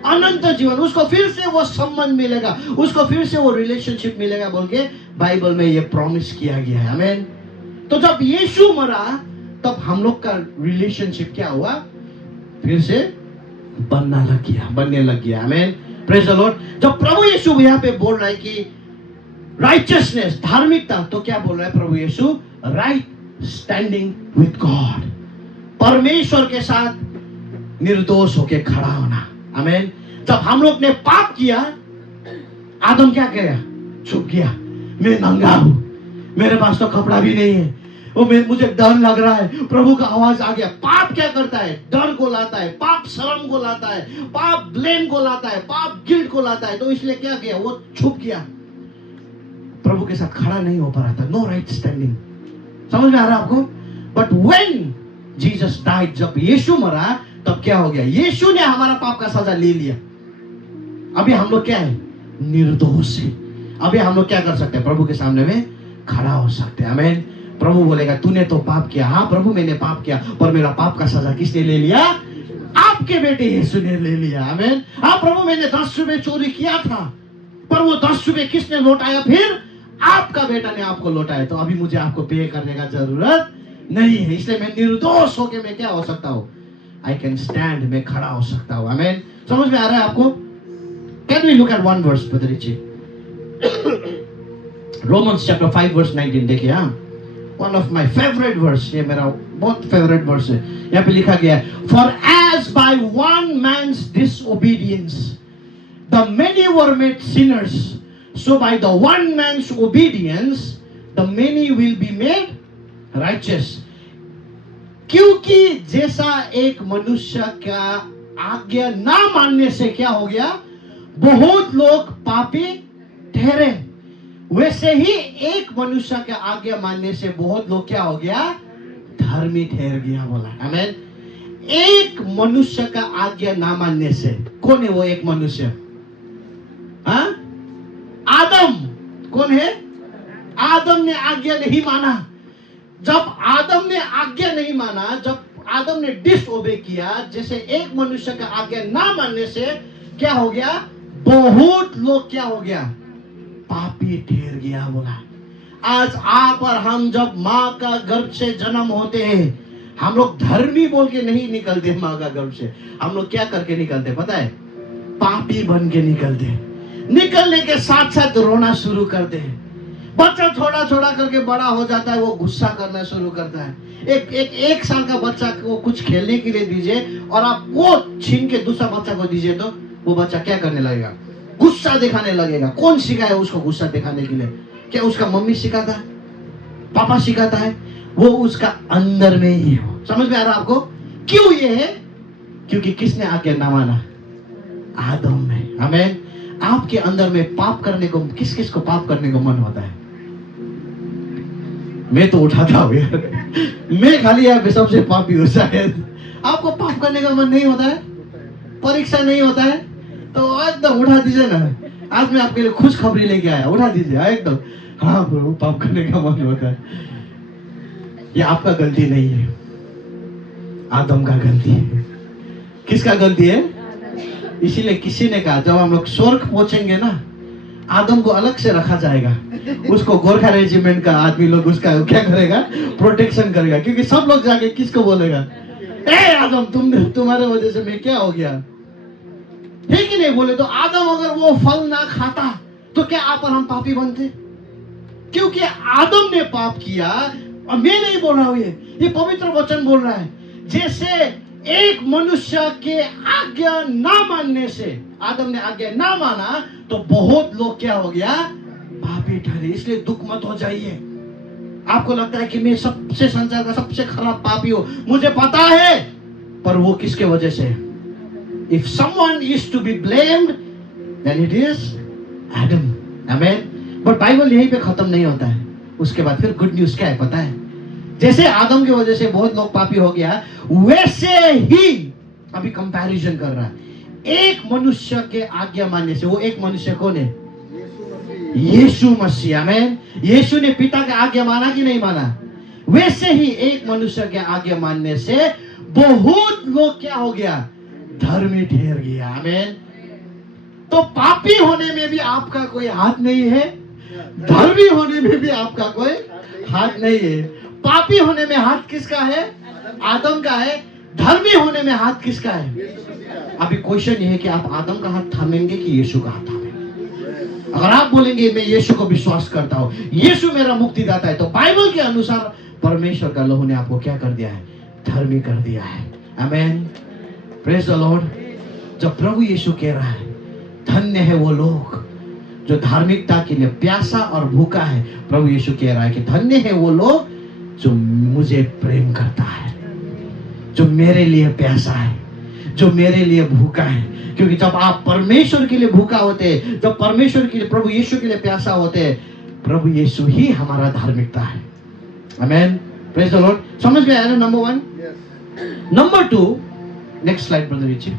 अनंत जीवन। उसको फिर से वो संबंध मिलेगा, उसको फिर से वो रिलेशनशिप मिलेगा बोल के बाइबल में ये प्रॉमिस किया गया है। आमीन। तो जब यीशु मरा तब हम लोग का रिलेशनशिप क्या हुआ, फिर से बनने लग गया। आमीन। Praise the lord. जब प्रभु यीशु यहाँ पे बोल रहा है कि राइचियसनेस, धार्मिकता, तो क्या बोल रहा है प्रभु यीशु, राइट स्टैंडिंग विद गॉड, परमेश्वर के साथ निर्दोष होके खड़ा होना। आमीन। जब हम लोग ने पाप किया, आदम क्या किया, छुप गया, मैं नंगा हूं, मेरे पास तो कपड़ा भी नहीं है, वो मुझे डर लग रहा है। प्रभु का आवाज आ गया। पाप क्या करता है, डर को लाता है, पाप शर्म को लाता है, पाप ब्लेम को लाता है, पाप गिल्ट को लाता है। तो इसलिए क्या किया, वो छुप गया, प्रभु के साथ खड़ा नहीं हो पा रहा था। No right standing. समझ में आ रहा है आपको। बट व्हेन जीसस डाइड, जब यीशु मरा तब क्या हो गया, यीशु ने हमारा पाप का सजा ले लिया। अभी हम लोग क्या है, निर्दोष है। अभी हम लोग क्या कर सकते हैं, प्रभु के सामने में खड़ा हो सकते हैं। आमीन। प्रभु बोलेगा तूने तो पाप किया। हाँ प्रभु मैंने पाप किया, पर मेरा पाप का सजा किसने ले लिया, आपके बेटे यीशु ने ले लिया। आमीन। हाँ प्रभु मैंने 10 रुपए चोरी किया था, पर वो 10 रुपए किसने लौटाया, फिर आपका बेटा ने आपको लौटाया। तो अभी मुझे आपको पे करने का जरूरत नहीं है, इसलिए मैं निर्दोष होके मैं क्या हो सकता हूँ, आई कैन स्टैंड, मैं खड़ा हो सकता हूँ। आमेन। समझ में आ रहा है आपको? Can we look at one verse brother Richie? Romans chapter 5 verse 19 देखिए। हाँ, one of my favourite verse, ये मेरा बहुत फेवरेट वर्स है। यहाँ पे लिखा गया है, for as by one man's disobedience the many were made sinners, so by the one man's obedience the many will be made righteous. क्योंकि जैसा एक मनुष्य का आज्ञा ना मानने से क्या हो गया, बहुत लोग पापी ठहरे, वैसे ही एक मनुष्य का आज्ञा मानने से बहुत लोग क्या हो गया, धर्मी ठहर गया। बोला आमेन। एक मनुष्य का आज्ञा ना मानने से, कौन है वो एक मनुष्य? हाँ, आदम। कौन है? आदम ने आज्ञा नहीं माना। जब आदम ने आज्ञा नहीं माना, जब आदम ने डिसओबे किया, जैसे एक मनुष्य का आज्ञा ना मानने से क्या हो गया, बहुत लोग क्या हो गया, पापी ठहर गया। बोला आज आप और हम जब माँ का गर्भ से जन्म होते हैं, हम लोग धर्मी बोल के नहीं निकलते माँ का गर्भ से। हम लोग क्या करके निकलते पता है? पापी बन के निकलते। निकलने के साथ साथ रोना शुरू करते हैं। बच्चा थोड़ा थोड़ा करके बड़ा हो जाता है, वो गुस्सा करना शुरू करता है। एक साल का बच्चा को कुछ खेलने के लिए दीजिए और आप वो छीन के दूसरा बच्चा को दीजिए, तो वो बच्चा क्या करने लगेगा, गुस्सा दिखाने लगेगा। कौन सिखाया उसको गुस्सा दिखाने के लिए? क्या उसका मम्मी सिखाता है, पापा सिखाता है? वो उसका अंदर में ही है। समझ में आ रहा आपको? क्यों ये है? क्योंकि किसने आके ना माना? आदम में। आमेन। आपके अंदर में पाप करने को, किस किस को पाप करने को मन होता है? मैं तो उठाता हूँ यार, मैं खाली यहाँ पे सबसे पापी हूँ शायद। आपको पाप करने का मन नहीं होता है? परीक्षा नहीं होता है? तो एकदम उठा दीजिए ना। आज मैं आपके लिए खुशखबरी लेके आया, उठा दीजिए एकदम। हाँ प्रभु, पाप करने का मन होता है। ये आपका गलती नहीं है, आदम का गलती है। किसका गलती है? इसीलिए किसी ने कहा जब हम लोग स्वर्ग पहुंचेंगे ना, आदम को अलग से रखा जाएगा। उसको गोरखा रेजिमेंट का आदमी लोग उसका क्या करेगा, प्रोटेक्शन करेगा। क्योंकि सब लोग जाके किसको बोलेगा, ए आदम तुम्हारे वजह से मैं क्या हो गया, है कि नहीं? बोले तो आदम अगर वो फल ना खाता तो क्या आप और हम पापी बनते? क्योंकि आदम ने पाप किया। और मैं नहीं बोल रहा हूं, ये पवित्र वचन बोल रहा है। जैसे एक मनुष्य के आज्ञा ना मानने से, आदम ने आज्ञा ना माना तो बहुत लोग क्या हो गया, पापी ठहरे। इसलिए दुख मत हो जाइए। आपको लगता है कि मैं सबसे संसार का सबसे खराब पापी हूं, मुझे पता है, पर वो किसके वजह से? If someone is to be blamed, then it is Adam. Amen. But Bible यहीं पे खत्म नहीं होता है। उसके बाद फिर गुड न्यूज क्या है पता है? जैसे आदम की वजह से बहुत लोग पापी हो गया, वैसे ही अभी कंपैरिजन कर रहा है। एक मनुष्य के आज्ञा मानने से, वो एक मनुष्य कौन है? यीशु मसीह। आमेन। यीशु ने पिता का आज्ञा माना कि नहीं माना? वैसे ही एक मनुष्य के आज्ञा मानने से बहुत लोग क्या हो गया, धर्मी ठहर गया। आमेन। तो पापी होने में भी आपका कोई हाथ नहीं है, धर्मी होने में भी आपका कोई हाथ नहीं है। पापी होने में हाथ किसका है? आदम का है। धर्मी होने में हाथ किसका है? अभी क्वेश्चन ये है कि आप आदम का हाथ थामेंगे कि यीशु का हाथ थामेंगे? अगर आप बोलेंगे मैं यीशु को विश्वास करता हूं, यीशु मेरा मुक्तिदाता है, तो बाइबल के अनुसार परमेश्वर का लहू ने आपको क्या कर दिया है? धर्मी कर दिया है। आमेन। Praise the lord. जब प्रभु यीशु कह रहा है धन्य है वो लोग जो धार्मिकता के लिए प्यासा और भूखा है, प्रभु यीशु कह रहा है कि धन्य है वो लोग जो मुझे प्रेम करता है, जो मेरे लिए प्यासा है, जो मेरे लिए भूखा है। क्योंकि जब आप परमेश्वर के लिए भूखा होते, जब परमेश्वर के लिए, प्रभु यीशु के लिए प्यासा होते, प्रभु यीशु ही हमारा धार्मिकता है। आमेन। Praise the lord. समझ में आया ना? Number 1। Number 2, next slide brother Richie.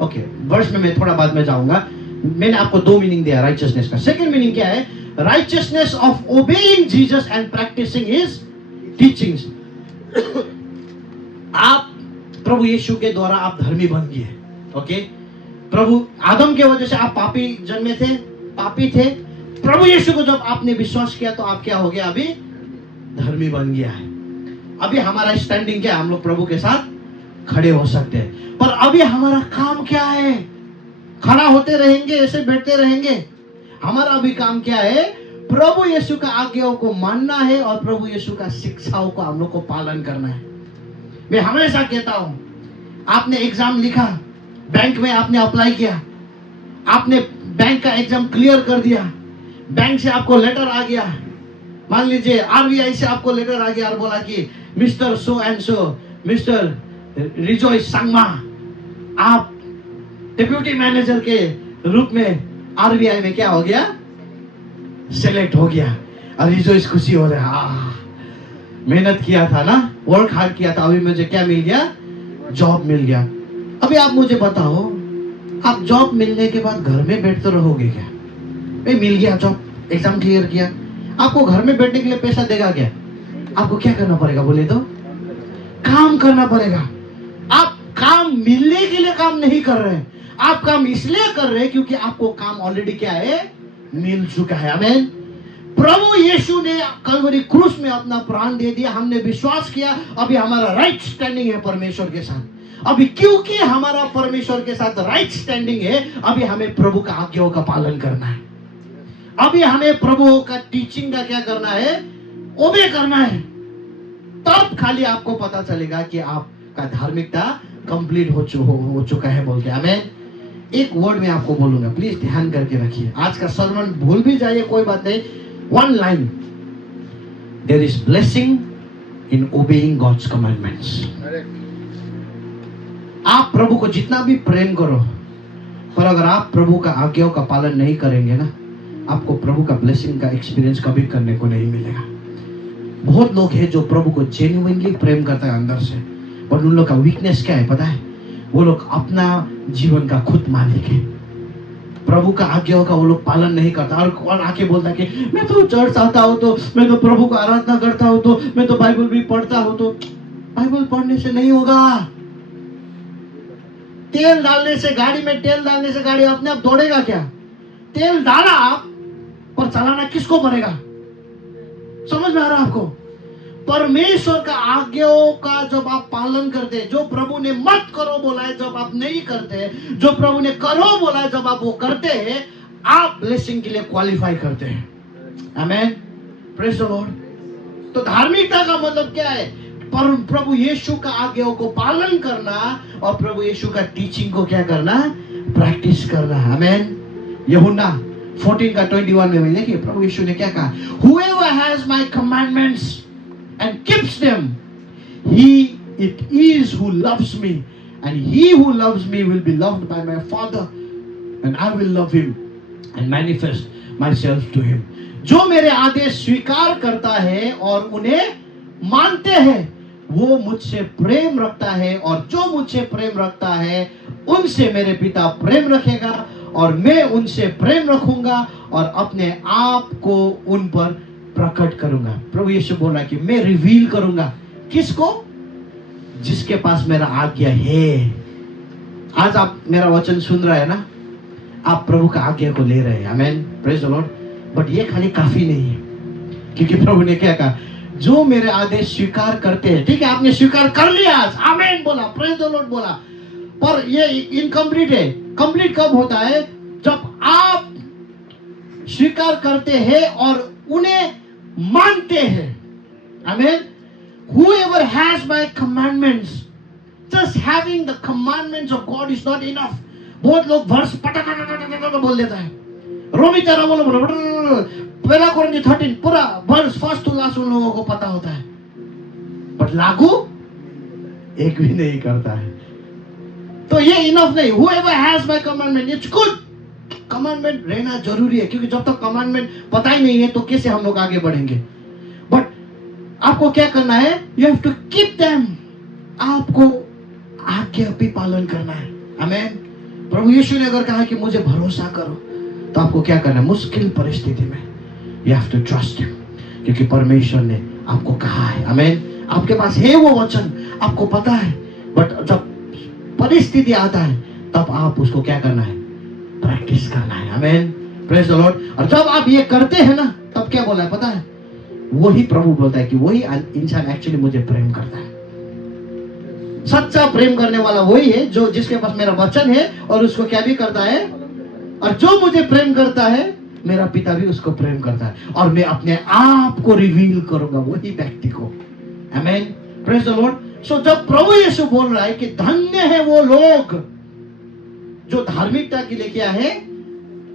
Okay, वर्ष में मैं थोड़ा बाद में जाऊंगा। मैंने आपको 2 मीनिंग दिया राइचियसनेस का। सेकंड मीनिंग क्या है? Righteousness of obeying Jesus and practicing his teachings. आप प्रभु यीशु के द्वारा आप धर्मी बन गए। ओके, प्रभु आदम के वजह से आप पापी जन्मे थे, पापी थे। प्रभु यीशु को जब आपने विश्वास किया तो आप क्या हो गया? अभी धर्मी बन गया है। अभी हमारा स्टैंडिंग क्या है? हम लोग प्रभु के साथ खड़े हो सकते हैं। पर अभी हमारा काम क्या है? खड़ा होते रहेंगे, ऐसे बैठते रहेंगे? हमारा अभी काम क्या है? प्रभु यीशु का आज्ञाओं को मानना है और प्रभु यीशु का शिक्षाओं को हम लोग को पालन करना है। मैं हमेशा कहता हूं, आपने एग्जाम लिखा, बैंक में आपने अप्लाई किया, आपने बैंक का एग्जाम क्लियर कर दिया, बैंक से आपको लेटर आ गया, मान लीजिए आरबीआई से आपको लेटर आ गया और बोला कि mister so and so, mister rejoice Sangma, आप डिप्यूटी मैनेजर के रूप में आरबीआई में क्या हो गया? सिलेक्ट हो गया। और रिजॉइस खुशी हो रहा है, मेहनत किया था ना, वर्क हार्ड किया था, अभी मुझे क्या मिल गया? जॉब मिल गया। अभी आप मुझे बताओ, आप जॉब मिलने के बाद घर में बैठते रहोगे क्या? मिल गया जॉब, एग्जाम क्लियर किया, आपको घर में बैठने के लिए पैसा देगा क्या? आपको क्या करना पड़ेगा बोले तो? काम करना पड़ेगा। आप काम मिलने के लिए काम नहीं कर रहे हैं, आप काम इसलिए कर रहे हैं क्योंकि आपको काम ऑलरेडी क्या है? मिल चुका है। आमीन। प्रभु यीशु ने कलवरी क्रूस में अपना प्राण दे दिया, हमने विश्वास किया, अभी हमारा राइट स्टैंडिंग है परमेश्वर के साथ। अभी क्योंकि हमारा परमेश्वर के साथ राइट स्टैंडिंग है, अभी हमें प्रभु का आज्ञाओं का पालन करना है। अभी हमें प्रभु का टीचिंग का क्या करना है? ओबे करना है। तब खाली आपको पता चलेगा कि आपका धार्मिकता कंप्लीट हो चुका है बोल के। आमीन। एक वर्ड में आपको बोलूंगा, प्लीज ध्यान करके रखिए। आज का सर्मन भूल भी जाइए, कोई बात नहीं। One line, there is blessing in obeying God's commandments. आप प्रभु को जितना भी प्रेम करो, पर अगर आप प्रभु का आज्ञाओं का पालन नहीं करेंगे ना, आपको प्रभु का ब्लेसिंग का एक्सपीरियंस कभी करने को नहीं मिलेगा। बहुत लोग हैं जो प्रभु को जेन्युइनली प्रेम करता है अंदर से, पर उन लोग का वीकनेस क्या है पता है? वो लोग अपना जीवन का खुद मालिक है। प्रभु का आज्ञाओं का वो लोग पालन नहीं करता और आके बोलता है कि मैं तो चर्च आता हूँ, तो मैं तो प्रभु का आराधना करता हूँ, तो मैं तो बाइबल भी पढ़ता हूँ। तो बाइबल पढ़ने से नहीं होगा। तेल डालने से, गाड़ी में तेल डालने से गाड़ी अपने आप दौड़ेगा क्या? तेल डाला आप, पर चलाना किसको पड़ेगा? समझ में आ रहा है आपको? परमेश्वर का आज्ञाओं का जब आप पालन करते हैं, जो प्रभु ने मत करो बोला है जब आप नहीं करते, जो प्रभु ने करो बोला है जब आप वो करते हैं, आप ब्लेसिंग के लिए क्वालिफाई करते हैं। आमीन। Praise the Lord. तो धार्मिकता का मतलब क्या है? पर प्रभु यीशु का आज्ञाओं को पालन करना और प्रभु यीशु का टीचिंग को क्या करना? प्रैक्टिस करना। आमीन। यूहन्ना 14:21 में देखिए प्रभु यीशु ने क्या कहा? Whoever has my commandments and keeps them, he it is who loves me, and he who loves me will be loved by my Father, and I will love him and manifest myself to him. जो मेरे आदेश स्वीकार करता है और उन्हें मानते हैं, वो मुझसे प्रेम रखता है, और जो मुझसे प्रेम रखता है उनसे मेरे पिता प्रेम रखेगा, और मैं उनसे प्रेम रखूंगा और अपने आप को उन पर प्रकट करूंगा। प्रभु यीशु बोल रहा है कि मैं रिवील करूंगा किसको? जिसके पास मेरा आज्ञा है। आज आप मेरा वचन सुन रहे हैं ना, आप प्रभु का आज्ञा को ले रहे हैं। आमीन। Praise the Lord. बट ये खाली काफी नहीं है, क्योंकि प्रभु ने क्या कहा? जो मेरे आदेश स्वीकार करते हैं। ठीक है, आपने स्वीकार कर लिया आज, आमीन बोला, प्रेज द लॉर्ड बोला, पर ये इनकम्प्लीट है। कंप्लीट कब होता है? जब आप स्वीकार करते हैं और उन्हें मानते हैं। आमीन। Whoever has my commandments, just having the commandments of God is not enough. बहुत लोग वर्ष पटा बोल देता है। रोमी 13 बोलो, पहला कोरिन्थी 13 पूरा वर्ष फर्स्ट टू लास्ट उन लोगों को पता होता है, बट लागू एक भी नहीं करता है। तो ये इनफ नहीं। Whoever has my commandment, it's good. Commandment रहना जरूरी है, क्योंकि जब तक कमांडमेंट पता ही नहीं है तो कैसे हम लोग आगे बढ़ेंगे? बट आपको क्या करना है? You have to keep them. आपको आज्ञा भी पालन करना है। आमीन। प्रभु यीशु ने अगर कहा कि मुझे भरोसा करो, तो आपको क्या करना है? मुश्किल परिस्थिति में you have to trust him, क्योंकि परमेश्वर ने आपको कहा है। आमीन। आपके पास है वो वचन, आपको पता है, बट जब परिस्थिति आता है तब आप उसको क्या करना है? प्रैक्टिस करना है। आमीन। Praise the Lord. और जब आप ये करते हैं ना, तब क्या बोला है पता है? वही प्रभु बोलता है कि वही इंसान एक्चुअली मुझे प्रेम करता है। सच्चा प्रेम करने वाला वही है जो जिसके पास मेरा वचन है और उसको क्या भी करता है, और जो मुझे प्रेम करता है मेरा पिता भी उसको प्रेम करता है, और मैं अपने आप को रिवील करूंगा वही व्यक्ति को। आमीन, प्रेज द लॉर्ड। सो जब प्रभु यीशु बोल रहा है कि धन्य है वो लोग जो धार्मिकता के लिए क्या है,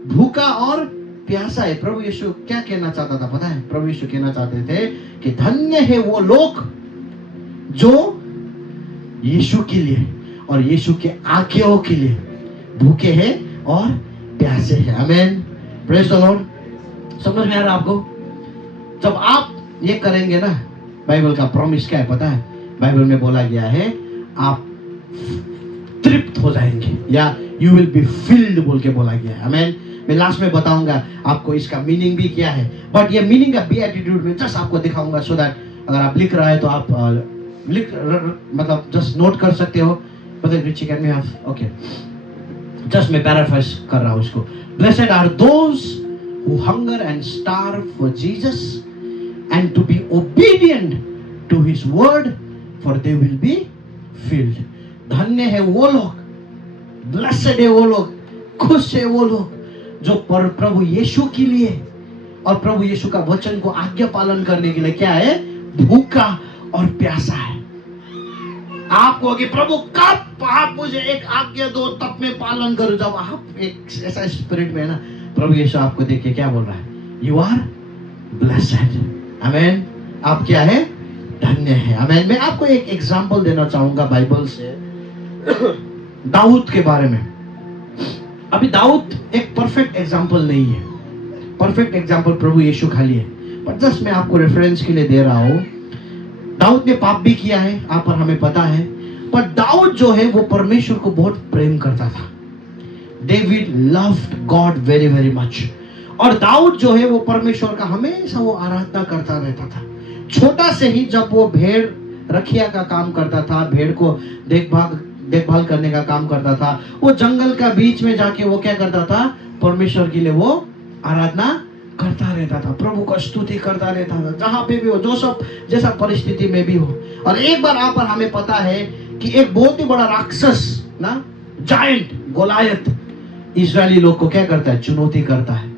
भूखा और प्यासा है, प्रभु यीशु क्या कहना चाहता था पता है? प्रभु यीशु कहना चाहते थे कि धन्य है वो लोग जो यीशु के लिए और यीशु के आज्ञाओं के लिए भूखे हैं और प्यासे हैं। आमीन, प्रेज द लॉर्ड। समझ में आ रहा आपको? जब आप ये करेंगे ना, बाइबल का प्रॉमिस क्या है पता है? बाइबल में बोला गया है आप तृप्त हो जाएंगे, या यू विल बी फिल्ड बोल के बोला गया है। आमीन। मैं लास्ट में बताऊंगा आपको इसका मीनिंग भी क्या है, बट ये मीनिंग का बीएटिट्यूड में जस्ट आपको दिखाऊंगा, सो दैट अगर आप लिख रहा है तो आप मतलब जस्ट नोट कर सकते हो। Brother Richie can we have, okay, just मैं पैराफ्रेज कर रहा हूं इसको। Blessed are those who hunger and starve for Jesus and to be obedient to his word, for they will be filled. धन्य है वो लोग, ब्लेसेड है वो लोग, खुश है वो लोग जो प्रभु यीशु के लिए और प्रभु यीशु का वचन को आज्ञा पालन करने के लिए क्या है, भूखा और प्यासा है। आप कहोगे प्रभु कब आप मुझे एक आज्ञा दो तब मैं पालन करूं। जब आप एक ऐसा स्पिरिट में है ना, प्रभु यीशु आपको देख के क्या बोल रहा है, यू आर ब्लेसेड। आमीन, आप क्या है, धन्य है। आमीन। मैं आपको एक एग्जांपल देना चाहूंगा बाइबल से दाऊद के बारे में। अभी दाऊद एक परफेक्ट एग्जांपल नहीं है, परफेक्ट एग्जांपल प्रभु यीशु खाली है, पर जस्ट मैं आपको रेफरेंस के लिए दे रहा हूं। दाऊद ने पाप भी किया है, आप और हमें पता है, पर दाऊद जो है वो परमेश्वर को बहुत प्रेम करता था। David loved God very very much, और दाऊद जो है वो परमेश्वर का हमेशा वो आराधना करता रहता था। छोटा से ही जब वो भेड़ रखिया का काम करता था, भेड़ को देखभाल करने का काम करता था, वो जंगल का बीच में जाके वो क्या करता था, परमेश्वर के लिए वो आराधना करता रहता था, प्रभु का स्तुति करता रहता था, जहां पे भी हो, जो सब जैसा परिस्थिति में भी हो। और एक बार आप और हमें पता है कि एक बहुत ही बड़ा राक्षस ना, जायंट गोलायत, इजरायली लोग को क्या करता है, चुनौती करता है।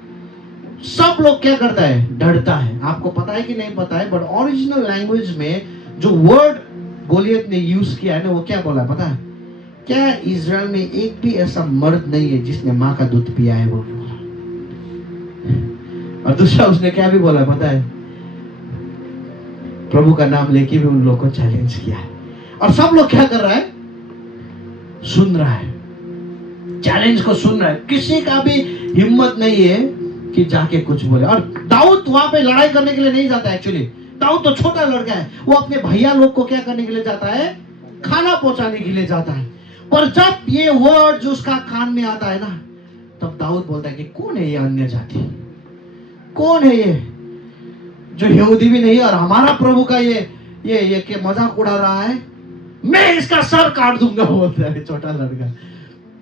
सब लोग क्या करता है, डरता है। आपको पता है कि नहीं पता है, बट ओरिजिनल लैंग्वेज में जो वर्ड गोलियत ने यूज किया है ना, वो क्या बोला पता है? क्या इजराइल में एक भी ऐसा मर्द नहीं है जिसने माँ का दूध पिया है बोल के बोला। और दूसरा उसने क्या भी बोला पता है? प्रभु का नाम लेके भी उन लोगों को चैलेंज किया है। और सब लोग क्या कर रहा है, सुन रहा है, चैलेंज को सुन रहा है। किसी का भी हिम्मत नहीं है कि जाके कुछ बोले। और दाऊद वहां पे लड़ाई करने के लिए नहीं जाता है। एक्चुअली दाऊद तो छोटा लड़का है, वो अपने भैया लोग को क्या करने के लिए जाता है, खाना पहुंचाने के लिए जाता है। पर जब ये वर्ड जो उसका कान में आता है ना, तब दाऊद बोलता है कि कौन है ये अन्य जाति, कौन है ये जो यहूदी भी नहीं है और हमारा प्रभु का ये के मजाक उड़ा रहा है, मैं इसका सर काट दूंगा बोलता है छोटा लड़का।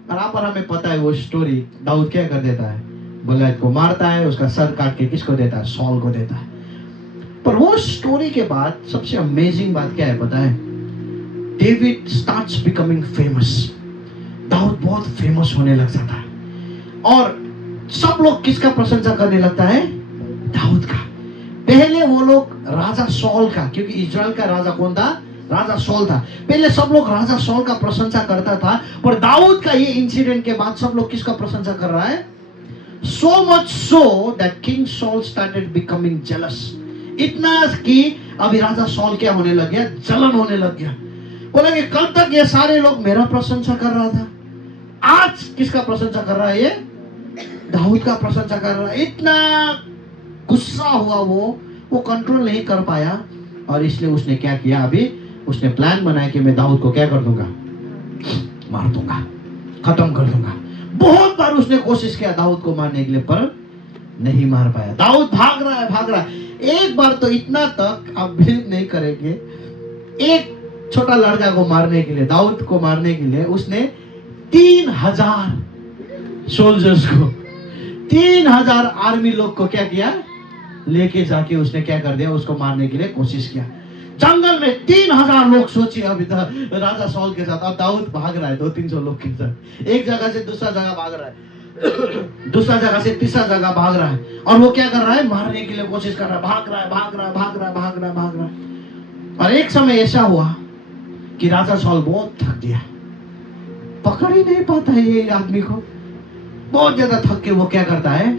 और आप और हमें पता है वो स्टोरी, दाऊद क्या कर देता है, गोलियत को मारता है, उसका सर काट के किसको देता है, सॉल को देता है। पर वो स्टोरी के बाद सबसे अमेजिंग बात क्या है पता है? David starts becoming famous. दाऊद बहुत फेमस होने लग जाता है और सब लोग किसका प्रशंसा करने लगता है, दाऊद का। पहले वो लोग राजा सॉल का, क्योंकि इजराइल का राजा कौन था, राजा सॉल था। पहले सब लोग राजा सॉल का प्रशंसा करता था, पर दाऊद का ये इंसिडेंट के बाद सब लोग किसका प्रशंसा कर रहा है, so much so that King Saul started becoming jealous। इतना कि अभी राजा सॉल क्या होने लग गया, जलन होने लग गया। बोला कि कल तक ये सारे लोग मेरा प्रशंसा कर रहा था, आज किसका प्रशंसा कर रहा है, ये दाऊद का प्रशंसा कर रहा है। इतना गुस्सा हुआ वो कंट्रोल नहीं कर पाया और इसलिए उसने क्या किया, अभी उसने प्लान बनाया कि मैं दाऊद को क्या कर दूंगा, मार दूंगा, खत्म कर दूंगा। बहुत बार उसने कोशिश किया दाऊद को मारने के लिए, पर नहीं मार पाया। दाऊद भाग रहा है। एक बार तो इतना तक आप बिलीव नहीं करेंगे, एक छोटा लड़का को मारने के लिए, दाऊद को मारने के लिए उसने 3000 सोल्जर्स को, 3000 आर्मी लोग को क्या किया, लेके जाके उसने क्या कर दिया, उसको मारने के लिए कोशिश किया। जंगल में 3000 लोग, सोचिए अभी राजा सॉल के साथ, और दाऊद भाग रहा है 200-300 लोग के साथ, एक जगह से दूसरा जगह भाग रहा है, दूसरा जगह से तीसरा जगह भाग रहा है, और वो क्या कर रहा है, मारने के लिए कोशिश कर रहा है, भाग रहा है, भाग रहा है, भाग रहा है, भाग रहा है, भाग रहा है। और एक समय ऐसा हुआ कि राजा सॉल बहुत थक गया, पकड़ ही नहीं पाता है ये आदमी को, बहुत ज्यादा थक के वो क्या करता है,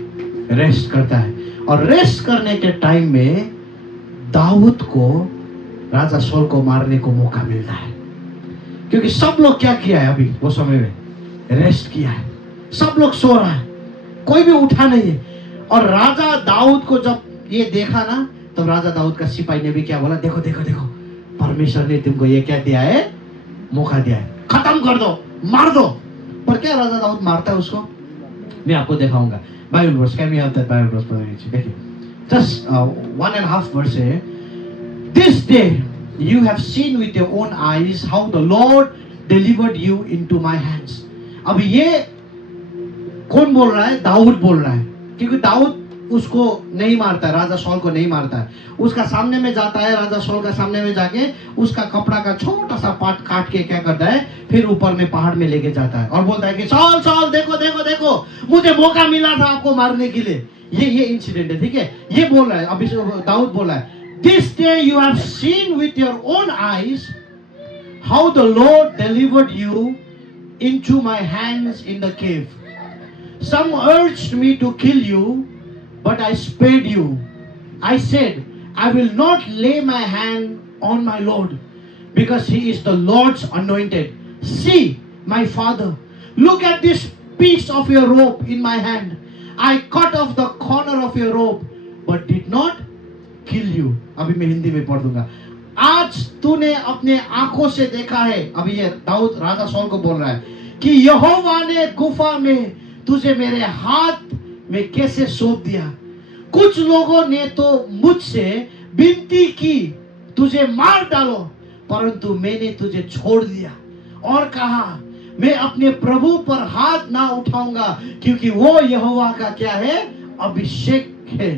रेस्ट करता है। और रेस्ट करने के टाइम में दाऊद को राजा सॉल को मारने को मौका मिलता है, क्योंकि सब लोग क्या किया है अभी वो समय में, रेस्ट किया है, सब लोग सो रहा है, कोई भी उठा नहीं है। और राजा दाऊद को जब ये देखा ना, तब राजा दाऊद का सिपाही ने भी क्या बोला, देखो देखो देखो, परमेश्वर ने तुमको ये क्या दिया है, मौका दिया है, खत्म कर दो, मार दो। पर क्या राजा दाऊद मारता है उसको, मैं आपको दिखाऊंगा। Bible verse, can we have that Bible verse पढ़ लीजिए, देखिए जस्ट 1.5 वर्स है। This day you have seen with your own eyes how the Lord delivered you into my hands. अब ये कौन बोल रहा है, दाऊद बोल रहा है, क्योंकि दाऊद उसको नहीं मारता है, राजा सॉल को नहीं मारता है, उसका सामने में जाता है, राजा सॉल का सामने में जाके उसका कपड़ा का छोटा सा पार्ट काट के क्या करता है, फिर ऊपर में पहाड़ में लेके जाता है और बोलता है कि सॉल सॉल देखो देखो देखो, मुझे मौका मिला था आपको मारने के लिए। ये इंसिडेंट है, ठीक है, ये बोल रहा है, अभी दाऊद बोल रहा है, This day you have seen with your own eyes how the Lord delivered you into my hands in the cave. Some urged me to kill you, but I spared you. I said, I will not lay my hand on my Lord, because he is the Lord's anointed. See, my father, look at this piece of your robe in my hand. I cut off the corner of your robe, but did not kill you. अभी मैं हिंदी में पढ़ दूंगा। आज तूने अपने आंखों से देखा है, अभी ये दाऊद राजा सॉल को बोल रहा है कि यहोवा ने गुफा में तुझे मेरे हाथ में कैसे सौंप दिया। कुछ लोगों ने तो मुझसे विनती की तुझे मार डालो, परंतु मैंने तुझे छोड़ दिया और कहा मैं अपने प्रभु पर हाथ ना उठाऊंगा, क्योंकि वो यहोवा का क्या है, अभिषेक है।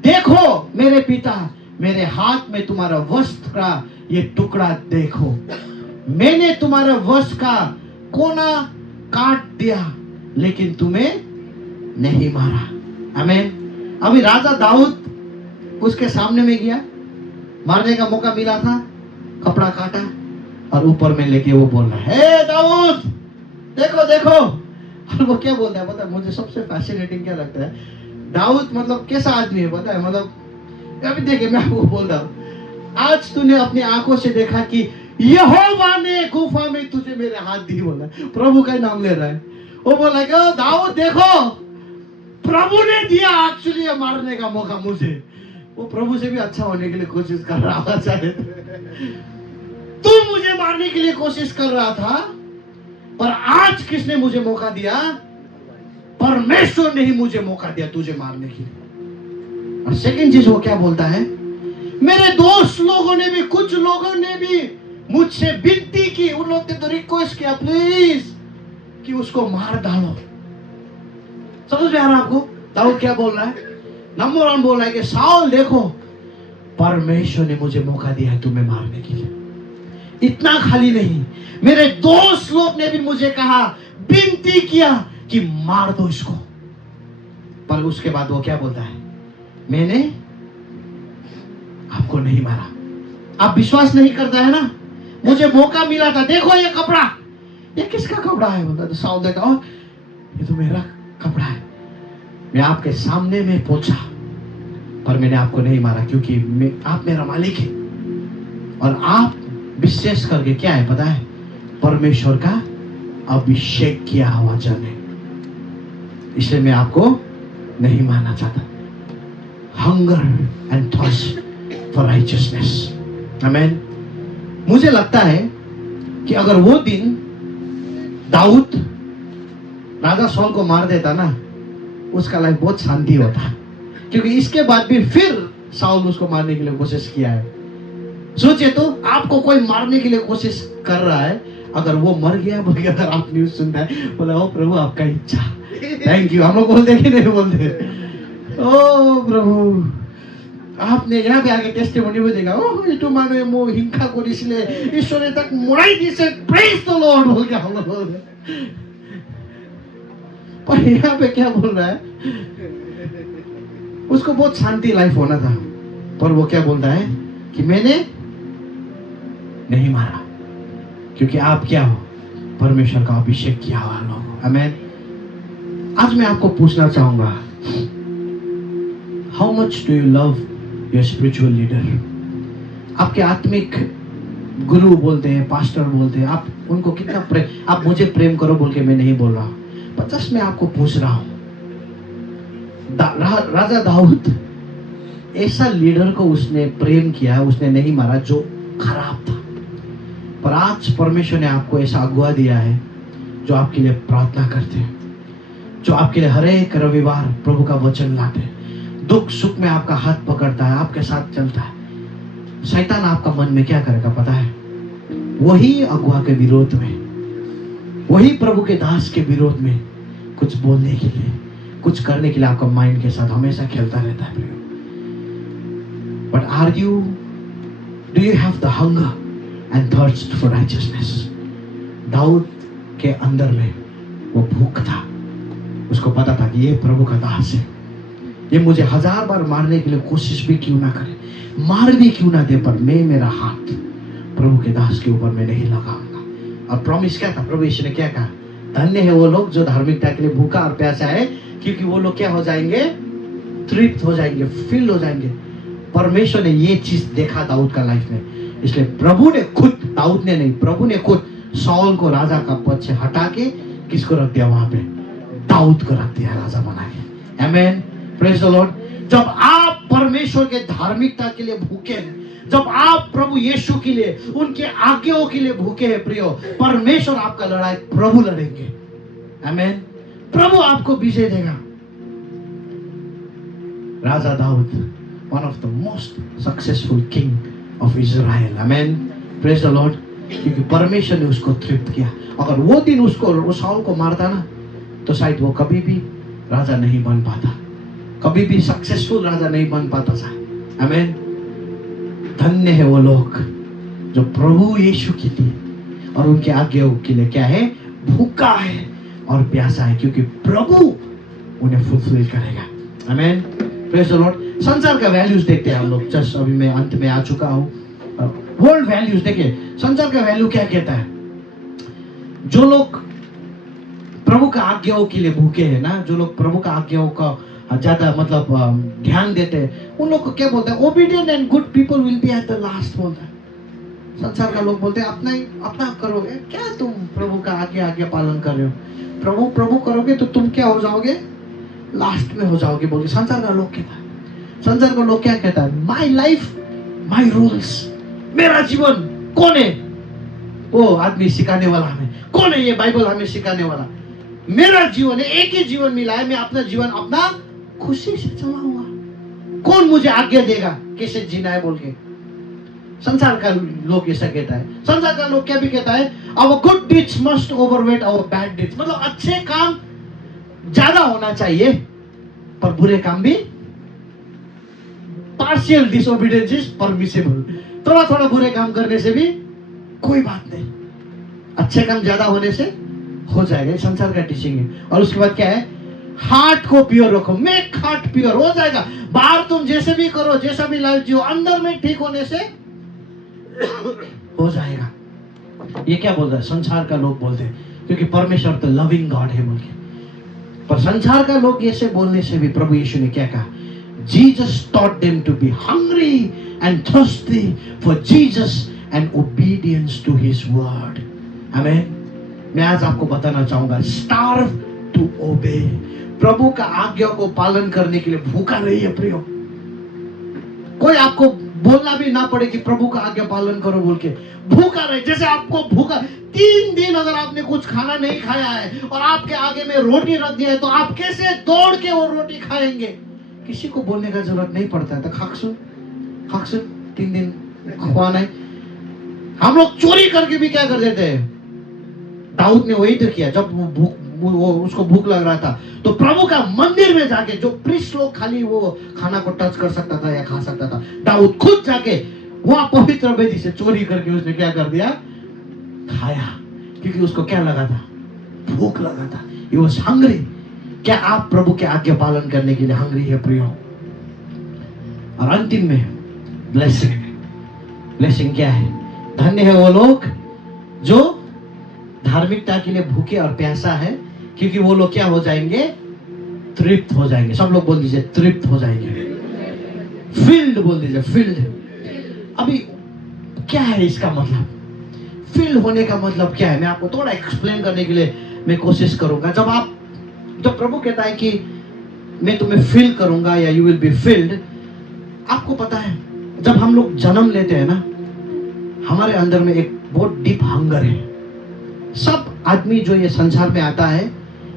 देखो मेरे पिता, मेरे हाथ में तुम्हारा वस्त्र का ये टुकड़ा देखो, मैंने तुम्हारे वस्त्र का कोना काट दिया, लेकिन तुम्हें नहीं मारा। आमीन। अभी राजा दाऊद उसके सामने में गया, मारने का मौका मिला था, कपड़ा काटा और ऊपर में लेके वो बोल रहा है, हे दाऊद देखो देखो। और वो क्या बोलता है पता है, मुझे सबसे फैसिनेटिंग क्या लगता है, दाऊद मतलब कैसा आदमी है पता है, मतलब अभी देखिए मैं आपको बोल रहा हूँ, आज तूने अपनी आंखों से देखा कि यहोवा ने गुफा में तुझे मेरे हाथ दी, बोला प्रभु का नाम ले रहा है। वो बोला कि दाऊद देखो, प्रभु ने दिया एक्चुअली मारने का मौका मुझे। वो प्रभु से भी अच्छा होने के लिए कोशिश कर रहा था शायद। तू मुझे मारने के लिए कोशिश कर रहा था, पर आज किसने मुझे मौका दिया, परमेश्वर ने ही मुझे मौका दिया तुझे मारने के लिए। और सेकंड चीज वो क्या बोलता है, मेरे दोस्त लोगों ने भी, कुछ लोगों ने भी मुझसे विनती की, उन लोगों ने तो रिक्वेस्ट किया प्लीज कि उसको मार डालो। समझ में आ रहा आपको दाऊद क्या बोल रहा है? नंबर 1 बोल रहा है कि साउल देखो, परमेश्वर ने मुझे मौका दिया है तुम्हें मारने के लिए। इतना खाली नहीं, मेरे दोस्त लोग ने भी मुझे कहा, विनती किया कि मार दो इसको। पर उसके बाद वो क्या बोलता है, मैंने आपको नहीं मारा। आप विश्वास नहीं करता है ना, मुझे मौका मिला था, देखो ये कपड़ा, ये किसका कपड़ा है? बोलता तो साउल देखा, ये तो मेरा कपड़ा है, मैं आपके सामने में पहुंचा, पर मैंने आपको नहीं मारा, क्योंकि आप मेरा मालिक है। और आप विशेष करके क्या है पता है, परमेश्वर का अभिषेक किया हुआ जन है, इसलिए मैं आपको नहीं मानना चाहता। Hunger and thirst for righteousness. आमीन। मुझे लगता है कि अगर वो दिन दाऊद राजा सॉल को मार देता ना, उसका लाइफ बहुत शांति होता, क्योंकि इसके बाद भी फिर साउल उसको मारने के लिए कोशिश किया है। सोचिए तो, आपको कोई मारने के लिए कोशिश कर रहा है, अगर वो मर गया, अगर आप न्यूज सुनता है, बोला ओ प्रभु आपका इच्छा, थैंक यू। हम लोग बोलते कि नहीं बोलते, ओ प्रभु आपने यहाँ पे आके टेस्टिमोनी भी देगा, ओह ये तो मानो मो हिंसा करिছিলে ईश्वरे तक मुड़ाई दिसे, प्रेज द लॉर्ड बोल के हम लोग बोल रहे। पर यहाँ पे क्या बोल रहा है, उसको बहुत शांति लाइफ होना था, पर वो क्या बोलता है कि मैंने नहीं मारा, क्योंकि आप क्या हो, परमेश्वर का अभिषेक किया हुआ लोग। आमेन। आज मैं आपको पूछना चाहूंगा, how much do you love your spiritual leader? आपके आत्मिक गुरु बोलते हैं, पास्टर बोलते हैं, आप उनको कितना प्रेम, आप मुझे प्रेम करो बोल के मैं नहीं बोल रहा हूं, पर जस्ट मैं आपको पूछ रहा हूं, राजा दाऊद ऐसा लीडर को उसने प्रेम किया, उसने नहीं मारा जो खराब था, पर आज परमेश्वर ने आपको ऐसा अगुआ दिया है जो आपके लिए प्रार्थना करते हैं, जो आपके लिए हर एक रविवार प्रभु का वचन लाते हैं, दुख सुख में आपका हाथ पकड़ता है, आपके साथ चलता है। शैतान आपका मन में क्या करेगा पता है? वही अगुआ के विरोध में, वही प्रभु के दास के विरोध में कुछ बोलने के लिए, कुछ करने के लिए आपका माइंड के साथ हमेशा खेलता रहता है। But are you, do you have the hunger and thirst for righteousness? दाऊद के अंदर में वो भूख था, उसको पता था कि ये प्रभु का दास है, ये मुझे 1000 बार मारने के लिए कोशिश भी क्यों ना करे, मार भी क्यों ना दे, पर मैं मेरा हाथ प्रभु के दास के ऊपर मैं नहीं लगाऊंगा। और प्रॉमिस क्या था? प्रभु यीशु ने क्या कहा? धन्य है वो लोग जो धार्मिकता के लिए भूखा और प्यासा है, क्योंकि वो लोग क्या हो जाएंगे? तृप्त हो जाएंगे, फिल हो जाएंगे। परमेश्वर ने ये चीज देखा दाऊद का लाइफ में, इसलिए प्रभु ने खुद, दाऊद ने नहीं, प्रभु ने खुद सौल को राजा का पद से हटा के किसको रख दिया? वहां पे दाऊद को रख दिया राजा बना के। आमेन, प्रेज द लॉर्ड। जब आप परमेश्वर के धार्मिकता के लिए भूखे हैं, जब आप प्रभु यीशु के लिए, उनके आज्ञाओं के लिए भूखे हैं प्रियो, परमेश्वर आपका लड़ाई प्रभु लड़ेंगे। आमेन, प्रभु आपको विजय देगा। राजा दाऊद, one of the most successful king of Israel. Amen, praise the lord. क्योंकि परमेश्वर ने उसको तृप्त किया। अगर वो दिन उसको साउल को मारता ना, तो शायद वो कभी भी राजा नहीं बन पाता, कभी भी सक्सेसफुल राजा नहीं बन पाता था। आमेन। धन्य है वो लोग जो प्रभु यीशु के लिए और उनके आज्ञाओं के लिए क्या है? भूखा है और प्यासा है, क्योंकि प्रभु उन्हें फुलफिल करेगा। आमेन, प्रेज द लॉर्ड। संसार का वैल्यूज देखते हैं हम लोग। जस्ट अभी मैं अंत में आ चुका हूं। वर्ल्ड वैल्यूज देखिए, संसार का वैल्यू क्या कहता है? जो लोग प्रभु का आज्ञाओं के लिए भूखे हैं ना, जो लोग प्रभु का आज्ञाओं का ज्यादा मतलब ध्यान देते हैं, उन लोग को क्या बोलते हैं? Obedient and good people will be at the last बोलता है। संसार का लोग बोलते हैं अपना करोगे क्या, तुम प्रभु का आज्ञा पालन कर रहे हो, प्रभु करोगे तो तुम क्या हो जाओगे? लास्ट में हो जाओगे बोल के संसार का लोग कहता है। संसार का लोग क्या कहता है? माई लाइफ माई रूल्स, मेरा जीवन कौन है? वो आदमी सिखाने वाला हमें कौन है? ये बाइबल हमें सिखाने वाला। मेरा जीवन है, एक ही जीवन मिला है, मैं अपना जीवन अपना खुशी से चलाऊंगा। कौन मुझे आज्ञा देगा कैसे जीना है बोल के? संसार का लोग ऐसा कहता है। संसार का लोग क्या भी कहता है? Our good deeds must overweight our bad deeds. मतलब अच्छे काम ज्यादा होना चाहिए, पर बुरे काम भी, पार्शियल डिसोबीडियंस इज परमिसिबल। थोड़ा थोड़ा बुरे काम करने से भी कोई बात नहीं, अच्छे काम ज्यादा होने से हो जाएगा। संसार का टीचिंग है। और उसके बाद क्या है? हार्ट को प्योर रखो, मेक हार्ट प्योर, हो जाएगा। बाहर तुम जैसे भी करो, जैसा भी लाइफ जियो, अंदर में ठीक होने से हो जाएगा। ये क्या बोलता है? संसार का लोग बोलते हैं, क्योंकि परमेश्वर तो लविंग गॉड है बोल के। पर संसार का लोग ऐसे बोलने से भी प्रभु यीशु ने क्या कहा? Jesus taught them to be hungry and thirsty for Jesus and obedience to His word. Amen. मैं आज आपको बताना चाहूंगा, starve to obey. प्रभु का आज्ञा को पालन करने के लिए भूखा रहिए प्रियो। कोई आपको बोलना भी ना पड़े कि प्रभु का आज्ञा पालन करो बोल के, भूखा रहे। जैसे आपको भूखा 3 दिन अगर आपने कुछ खाना नहीं खाया है और आपके आगे में रोटी रख दिया है, तो आप कैसे दौड़ के वो रोटी खाएंगे? किसी को बोलने का जरूरत नहीं पड़ता है। तो खाकसुन 3 दिन खुआना है। हम लोग चोरी करके भी क्या कर देते हैं? दाऊद ने वही तो किया। जब वो वो उसको भूख लग रहा था, तो प्रभु का मंदिर में जाके, जो प्रीस्ट लोग खाली वो खाना को टच कर सकता था या खा सकता था, दाऊद खुद जाके वहां पवित्र वेदी से चोरी करके उसने क्या कर दिया, खाया, क्योंकि उसको क्या लगा था, भूख लगा था। He was hungry। क्या आप प्रभु के आज्ञा पालन करने के लिए हंग्री है प्रियो? और अंतिम में ब्लेसिंग। ब्लेसिंग क्या है? धन्य है वो लोग जो धार्मिकता के लिए भूखे और प्यासा है, क्योंकि वो लोग क्या हो जाएंगे, तृप्त हो जाएंगे। सब लोग बोल दीजिए तृप्त हो जाएंगे। फिल्ड बोल दीजिए, फिल्ड। अभी क्या है इसका मतलब? फिल्ड होने का मतलब क्या है, मैं आपको थोड़ा एक्सप्लेन करने के लिए मैं कोशिश करूंगा। जब प्रभु कहता है कि मैं तुम्हें फिल करूंगा या यू विल बी फिल्ड, आपको पता है जब हम लोग जन्म लेते हैं ना, हमारे अंदर में एक बहुत डीप हंगर है। सब आदमी जो ये संसार में आता है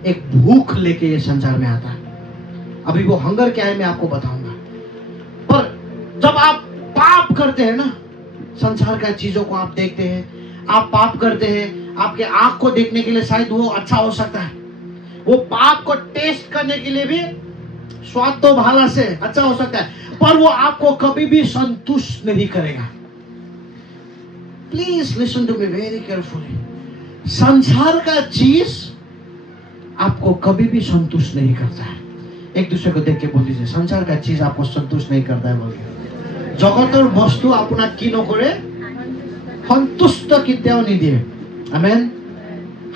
एक भूख लेके ये संसार में आता है। अभी वो हंगर क्या है मैं आपको बताऊंगा। पर जब आप पाप करते हैं ना, संसार का चीजों को आप देखते हैं, आप पाप करते हैं, आपके आंख को देखने के लिए शायद वो अच्छा हो सकता है, वो पाप को टेस्ट करने के लिए भी स्वाद तो भाला से अच्छा हो सकता है, पर वो आपको कभी भी संतुष्ट नहीं करेगा। Please listen to me very carefully. संसार का चीज आपको कभी भी संतुष्ट नहीं करता है। एक दूसरे को देख के बोल दीजिए, संसार का चीज आपको संतुष्ट नहीं करता है बोल के। जगतर वस्तु अपना की नकरे संतुष्ट कित्याओ नहीं दिए। आमेन।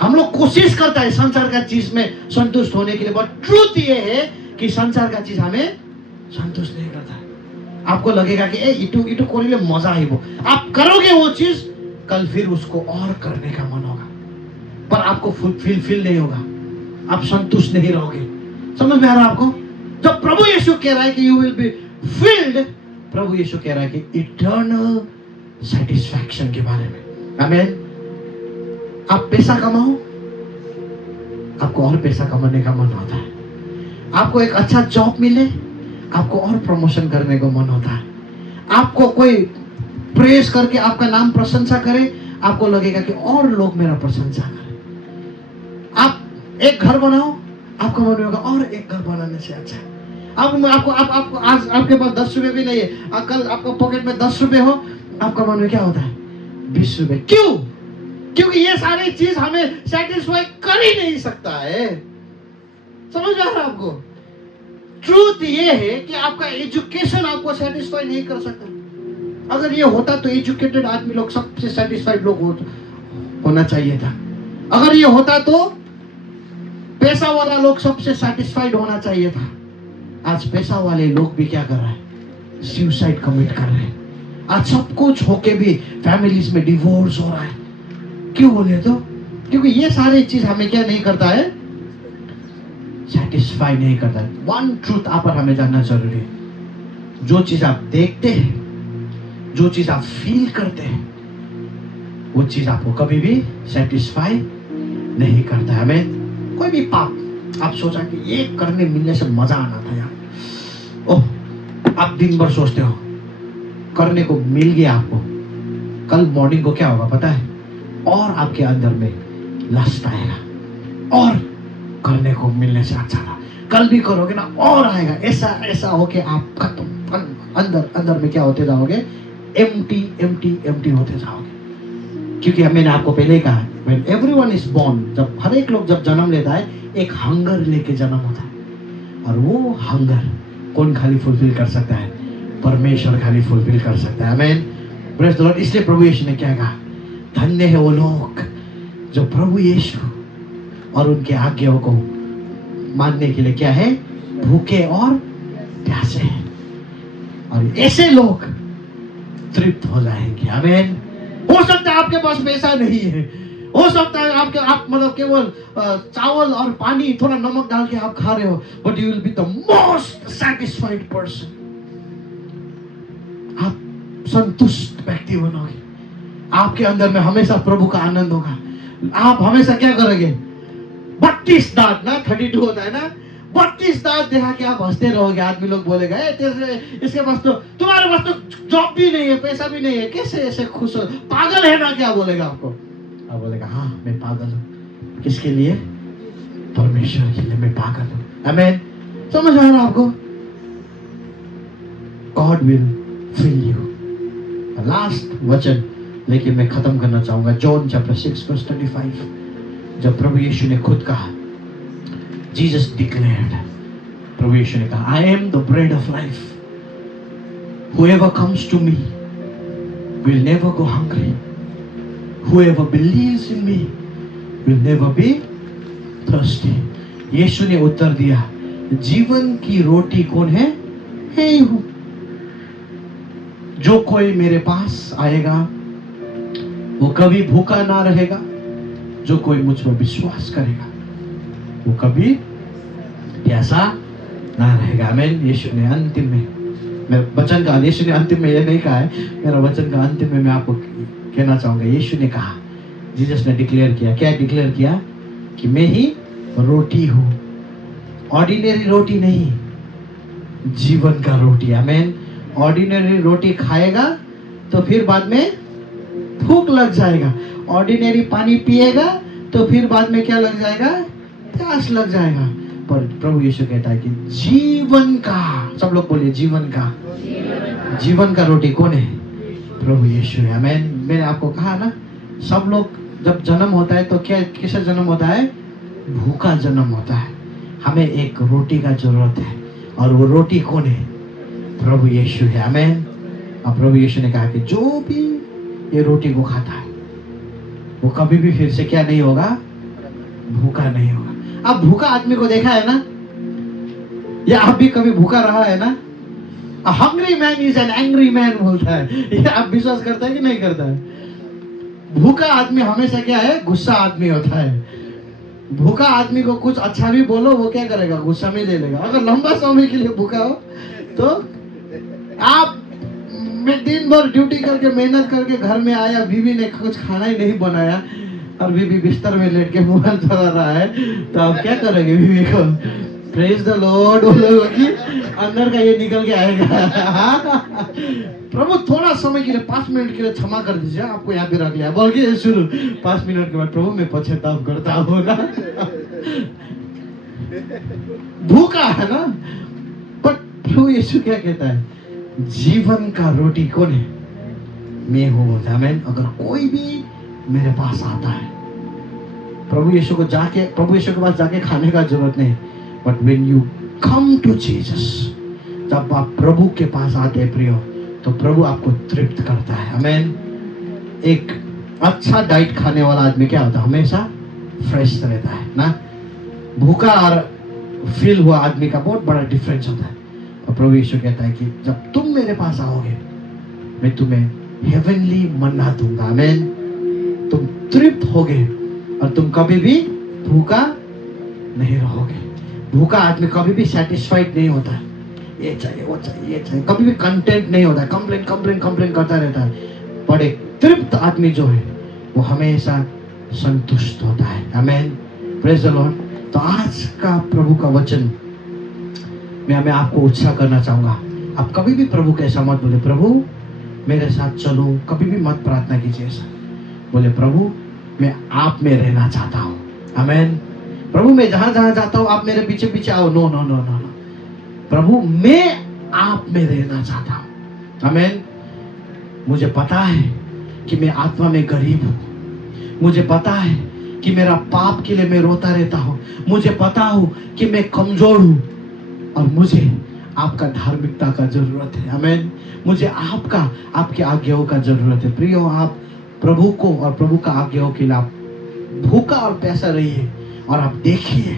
हम लोग कोशिश करता है संसार का चीज में संतुष्ट होने के लिए, बट ट्रूथ ये है कि संसार का चीज हमें संतुष्ट नहीं करता है। आपको लगेगा कि इटू कोरिले मजा है वो, आप करोगे वो चीज, कल फिर उसको और करने का मन होगा, पर आपको फुलफिल नहीं होगा, आप संतुष्ट नहीं रहोगे। समझ में आ रहा है आपको? जब प्रभु यीशु कह रहा है कि यू विल बी फिल्ड, प्रभु यीशु कह रहा है कि इटर्नल सेटिस्फैक्शन के बारे में। आमेन। आप पैसा कमाओ, आपको और पैसा कमाने का मन होता है। आपको एक अच्छा जॉब मिले, आपको और प्रमोशन करने को मन होता है। आपको कोई प्रेस करके आपका नाम प्रशंसा करे, आपको लगेगा कि और लोग मेरा प्रशंसा करें। आप एक घर बनाओ, आपको मन होगा और एक घर बनाने से अच्छा है। आपको आज आपके पास 10 रुपए भी नहीं है, कल आपको पॉकेट में 10 रुपए हो, आपका मन में क्या होता है, 20 रुपए। क्यों? क्योंकि ये सारी चीज हमें सेटिस्फाई कर ही नहीं सकता है। समझ में आ रहा है आपको? ट्रूथ ये है कि आपका एजुकेशन आपको सेटिस्फाई नहीं कर सकता। अगर ये होता तो एजुकेटेड आदमी लोग सबसे सेटिस्फाइड लोग होना चाहिए था। अगर ये होता तो पैसा वाला लोग सबसे सेटिस्फाइड होना चाहिए था। आज पैसा वाले लोग भी क्या कर रहे हैं, सुसाइड कमिट कर रहे हैं। आज सब कुछ होके भी फैमिलीज में डिवोर्स हो रहा है। क्यों बोले तो? क्योंकि ये सारी चीज हमें क्या नहीं करता है, सेटिस्फाई नहीं करता है। वन ट्रूथ आप और हमें जानना जरूरी है, जो चीज आप देखते हैं, जो चीज आप फील करते हैं, वो चीज आपको कभी भी सेटिस्फाई नहीं करता है। हमें कोई भी पाप आप सोचा कि ये करने मिलने से मजा आना था यार, ओह आप दिन भर सोचते हो, करने को मिल गया आपको, कल मॉर्निंग को क्या होगा पता है, और आपके अंदर में लस्ट आएगा और करने को मिलने से अच्छा था, कल भी करोगे ना और आएगा। ऐसा होके आप खत्म, अंदर में क्या होते जाओगे, एम्प्टी होते जाओगे। क्योंकि मैंने आपको पहले ही कहा, when everyone is born, जब हर एक लोग जब जन्म लेता है एक हंगर लेके जन्म होता है, और वो हंगर कौन खाली फुलफिल कर सकता है, परमेश्वर खाली फुलफिल कर सकता है। आमेन, प्रेज़ द लॉर्ड। इसलिए प्रभु यीशु ने क्या कहा, धन्य है वो लोग जो प्रभु यीशु और उनके आज्ञाओं को मानने के लिए क्या है, भूखे और प्यासे हैं, और ऐसे लोग तृप्त हो जाएंगे। आमेन। हो सकता है आपके पास पैसा नहीं है, हो सकता है आप मतलब केवल चावल और पानी थोड़ा नमक डाल के आप खा रहे हो, but you will be the most satisfied person. आप संतुष्ट व्यक्ति बनोगे, आपके अंदर में हमेशा प्रभु का आनंद होगा। आप हमेशा क्या करोगे, 32 दांत ना 32 होता है ना, 32 दांत देखा के आप हंसते रहोगे। आदमी लोग बोलेगा इसके पास तो, तुम्हारे पास तो जॉब भी नहीं है, पैसा भी नहीं है, कैसे ऐसे खुश हो, पागल है ना क्या बोलेगा आपको? आप बोलेगा हाँ मैं पागल हूँ। किसके लिए? परमेश्वर के लिए मैं पागल हूँ। आमेन। समझ आया ना आपको? God will fill you. Last वचन लेकिन मैं खत्म करना चाहूंगा, जॉन चैप्टर 6 वर्स 35, जब प्रभु यीशु ने खुद कहा, जीसस डिक्लेयर्ड, प्रभु यीशु ने कहा, I am the bread of life, whoever comes to me will never go hungry, whoever believes in me will never be thirsty। यीशु ने उत्तर दिया, जीवन की रोटी कौन है? मैं ही हूं। जो कोई मेरे पास आएगा वो कभी भूखा ना रहेगा, जो कोई मुझ पर विश्वास करेगा वो कभी प्यासा ना रहेगा। आमीन। यीशु ने अंतिम में, मेरे वचन का, यीशु ने अंतिम में ये नहीं कहा है, मेरा वचन का अंतिम में मैं आपको कहना चाहूंगा, यीशु ने कहा, जीसस ने डिक्लेयर किया, क्या डिक्लेयर किया? कि मैं ही रोटी हूं। ऑर्डिनरी रोटी नहीं, जीवन का रोटी। आमीन। ऑर्डिनरी रोटी खाएगा तो फिर बाद में भूख लग जाएगा, ऑर्डिनरी पानी पिएगा तो फिर बाद में क्या लग जाएगा? प्यास लग जाएगा। पर प्रभु यीशु कहता है कि जीवन का, सब लोग बोलिए जीवन का, जीवन का रोटी कौन है? प्रभु यीशु है। मैंने आपको कहा ना, सब लोग जब जन्म होता है तो क्या, किससे जन्म होता है? भूखा जन्म होता है। हमें एक रोटी का जरूरत है, और वो रोटी कौन है? प्रभु यीशु है। आमीन। और प्रभु यीशु ने कहा कि जो भी ये रोटी को खाता है वो कभी भी फिर से क्या नहीं होगा? भूखा नहीं होगा। अब भूखा आदमी को देखा है ना, या आप भी कभी भूखा रहा है ना? A hungry man is an angry man बोलता है। ये आप विश्वास करता है कि नहीं करता है? भूखा आदमी हमेशा क्या है? गुस्सा आदमी होता है। भूखा आदमी को कुछ अच्छा भी बोलो वो क्या करेगा? गुस्सा में ले लेगा। अगर लंबा समय के लिए भूखा हो तो आप, मैं दिन भर ड्यूटी करके मेहनत करके घर में आया, बीवी ने कुछ खाना ही नहीं बनाया और बीवी बिस्तर में लेट के मोबाइल चला रहा है, तो आप क्या करेंगे? बीवी को प्रेज द लॉर्ड बोलोगे कि अंदर का ये निकल के आएगा। प्रभु थोड़ा समय के लिए 5 मिनट के लिए क्षमा कर दीजिए, आपको यहाँ पे रख लिया बोल के शुरू, 5 मिनट के बाद प्रभु मैं पश्चाताप करता हूँ ना। भूखा है ना, पर प्रभु यीशु क्या कहता है? जीवन का रोटी कौन है? मैं हूं बोलता है। आमीन। अगर कोई भी मेरे पास आता है, प्रभु यीशु के पास जाके खाने का जरूरत नहीं, but when you come to Jesus, जब आप प्रभु के पास आते हैं प्रियो, तो प्रभु आपको तृप्त करता है। आमीन। एक अच्छा डाइट खाने वाला आदमी क्या होता है? हमेशा फ्रेश रहता है ना। भूखा और फील हुआ आदमी का बहुत बड़ा डिफरेंस होता है। और प्रभु यीशु कहता है कि जब तुम मेरे पास आओगे मैं तुम्हें हेवनली मन्ना दूंगा। आमीन। तुम तृप्त होगे और तुम कभी भी भूखा नहीं रहोगे। भूखा आदमी कभी भी सेटिस्फाइड नहीं होता है, ये चाहिए वो चाहिए ये चाहिए, कभी भी कंटेंट नहीं होता है, कंप्लेन करता रहता है। पर एक तृप्त आदमी जो है वो हमेशा संतुष्ट होता है। आमीन। Praise the Lord. तो आज का प्रभु का वचन मैं आपको उत्साह करना चाहूंगा। आप कभी भी प्रभु के ऐसा मत बोले, प्रभु मेरे साथ चलो, कभी भी मत प्रार्थना कीजिए ऐसा। बोले, प्रभु मैं आप में रहना चाहता हूँ। आमीन। प्रभु मैं जहां जहां जाता हूँ आप मेरे पीछे पीछे आओ। नो नो नो नो, प्रभु मैं आप में रहना चाहता हूँ। आमीन। मुझे पता है कि मैं आत्मा में गरीब हूँ, मुझे पता है कि मेरा पाप के लिए मैं रोता रहता हूँ, मुझे पता हूँ कि मैं कमजोर हूँ और मुझे आपका धार्मिकता का जरूरत है। आमीन। मुझे आपकी आज्ञाओं का जरूरत है। प्रियो, आप प्रभु को और प्रभु का आज्ञाओं के लिए आप भूखा और प्यासा रहिए और आप देखिए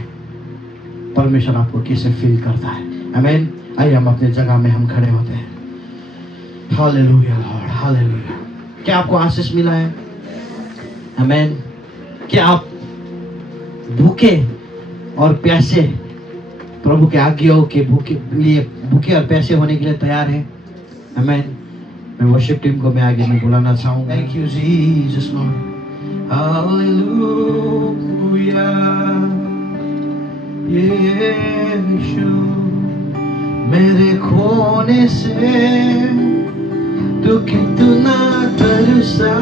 परमेश्वर आपको कैसे फील करता है। आमीन। आइए हम अपने जगह में हम खड़े होते हैं। Hallelujah Lord, hallelujah. क्या आपको आशीष मिला है? आमीन। क्या आप भूखे और प्यासे प्रभु के आज्ञाओं के भूखे और प्यासे होने के लिए तैयार हैं? आमीन। मैं वर्शिप टीम को मैं आगे में बुलाना चाहूंगा। Thank you Jesus lord. Hallelujah. यीशु मेरे खोने से तू कितना तरसा,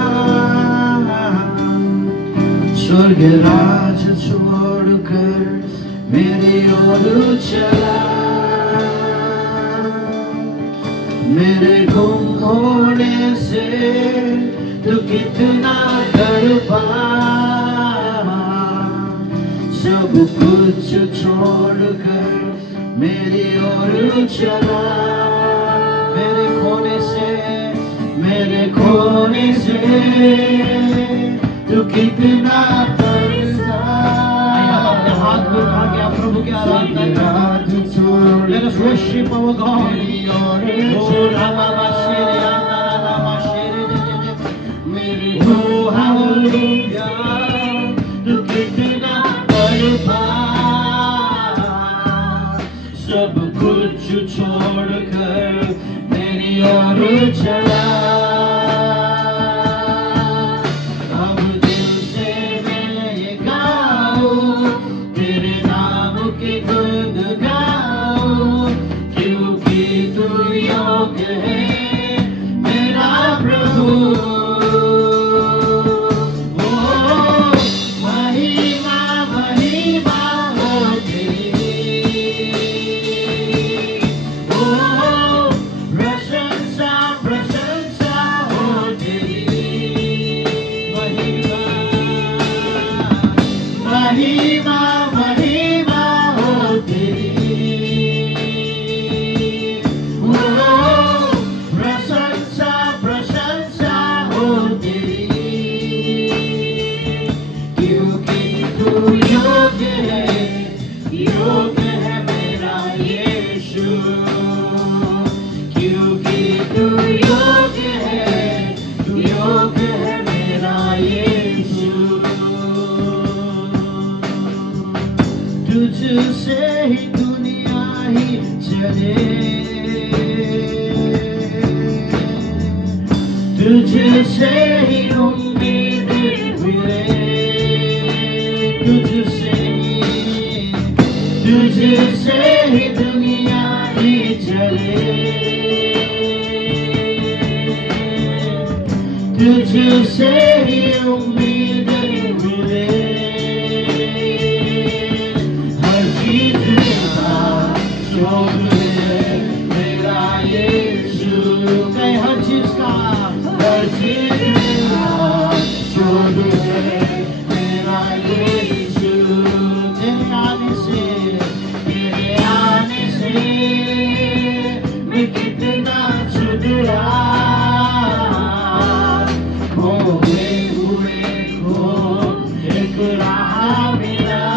स्वर्ग राज छोड़कर मेरी ओर चला, मेरे गुम होने से तू कितना तड़पा, सब कुछ छोड़कर मेरी ओर चला, मेरे खोने से तू कितना तरसा। अपने हाथ को उठा के आप प्रभु की आराधना करें। Let us worship our God. Oh, Rama Shiri, Rama Shiri, oh, hallelujah. तू कितना तड़पा, सब कुछ छोड़कर मेरी ओर चला। अब दिल से मैं ये गाऊं, तेरे नाम की गुण गाऊं, क्योंकि तू योग्य है मेरा प्रभु। ओ महिमा महिमा हो तेरी, ओ प्रशंसा प्रशंसा हो तेरी, महिमा महिमा महिमा हो तेरी, ओ प्रशंसा प्रशंसा हो तेरी, क्योंकि तू योग्य है मेरा यीशु, क्योंकि तू योग्य है मेरा यीशु। तुझसे ही दुनिया ही चले, तुझसे ही उम्मीद मिले, तुझसे ही दुनिया ही चले, तुझसे ही उम्मीद मिले, हर चीज का शोध है मेरा यीशु, कहीं हर चीज का शोध है मेरा यीशु। तेरे आने से मैं कितना सुधरा, खोए हुए को एक राह मिला,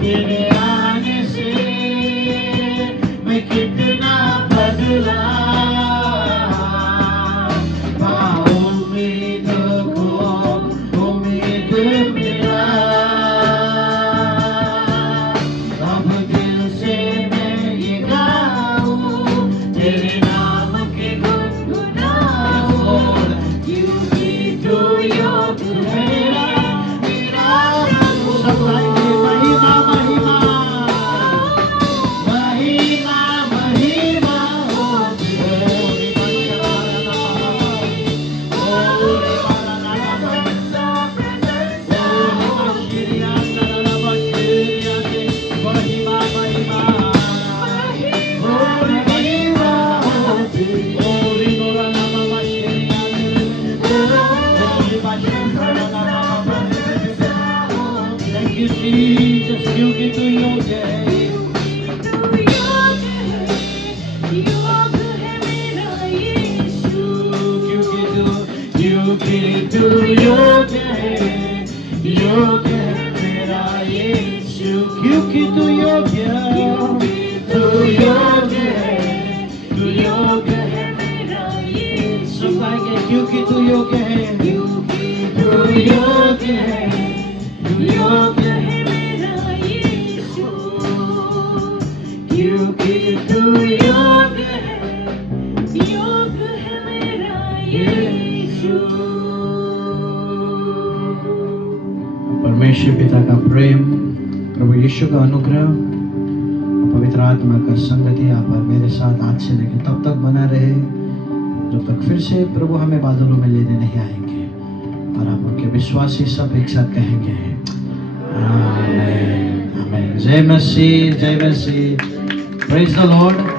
तेरे आने से मैं कितना बदला, उम्मीद को उम्मीद मिला। अब दिल से मैं ये गाऊं, तेरे नाम के गुनगुनाऊं, क्योंकि तू योग्य है मेरा प्रभु। सब गाएंगे महिमा महिमा महिमा महिमा हो तेरी, Jesus, क्योंकि तू योग्य है, क्योंकि तू योग्य है मेरा यीशु, क्योंकि तू योग्य है मेरा यीशु। सब गाएंगे क्योंकि तू योग्य है मेरा यीशु, क्योंकि तू योग्य है मेरा यीशु। परमेश्वर पिता का प्रेम, प्रभु यीशु का अनुग्रह, पवित्र आत्मा का संगति आप और मेरे साथ आज से लेकर तब तक बना रहे जब तक फिर से प्रभु हमें बादलों में लेने नहीं आएंगे, और आप उनके विश्वासी सब एक साथ कहेंगे जय मसीह, जय मसीह। Praise the Lord.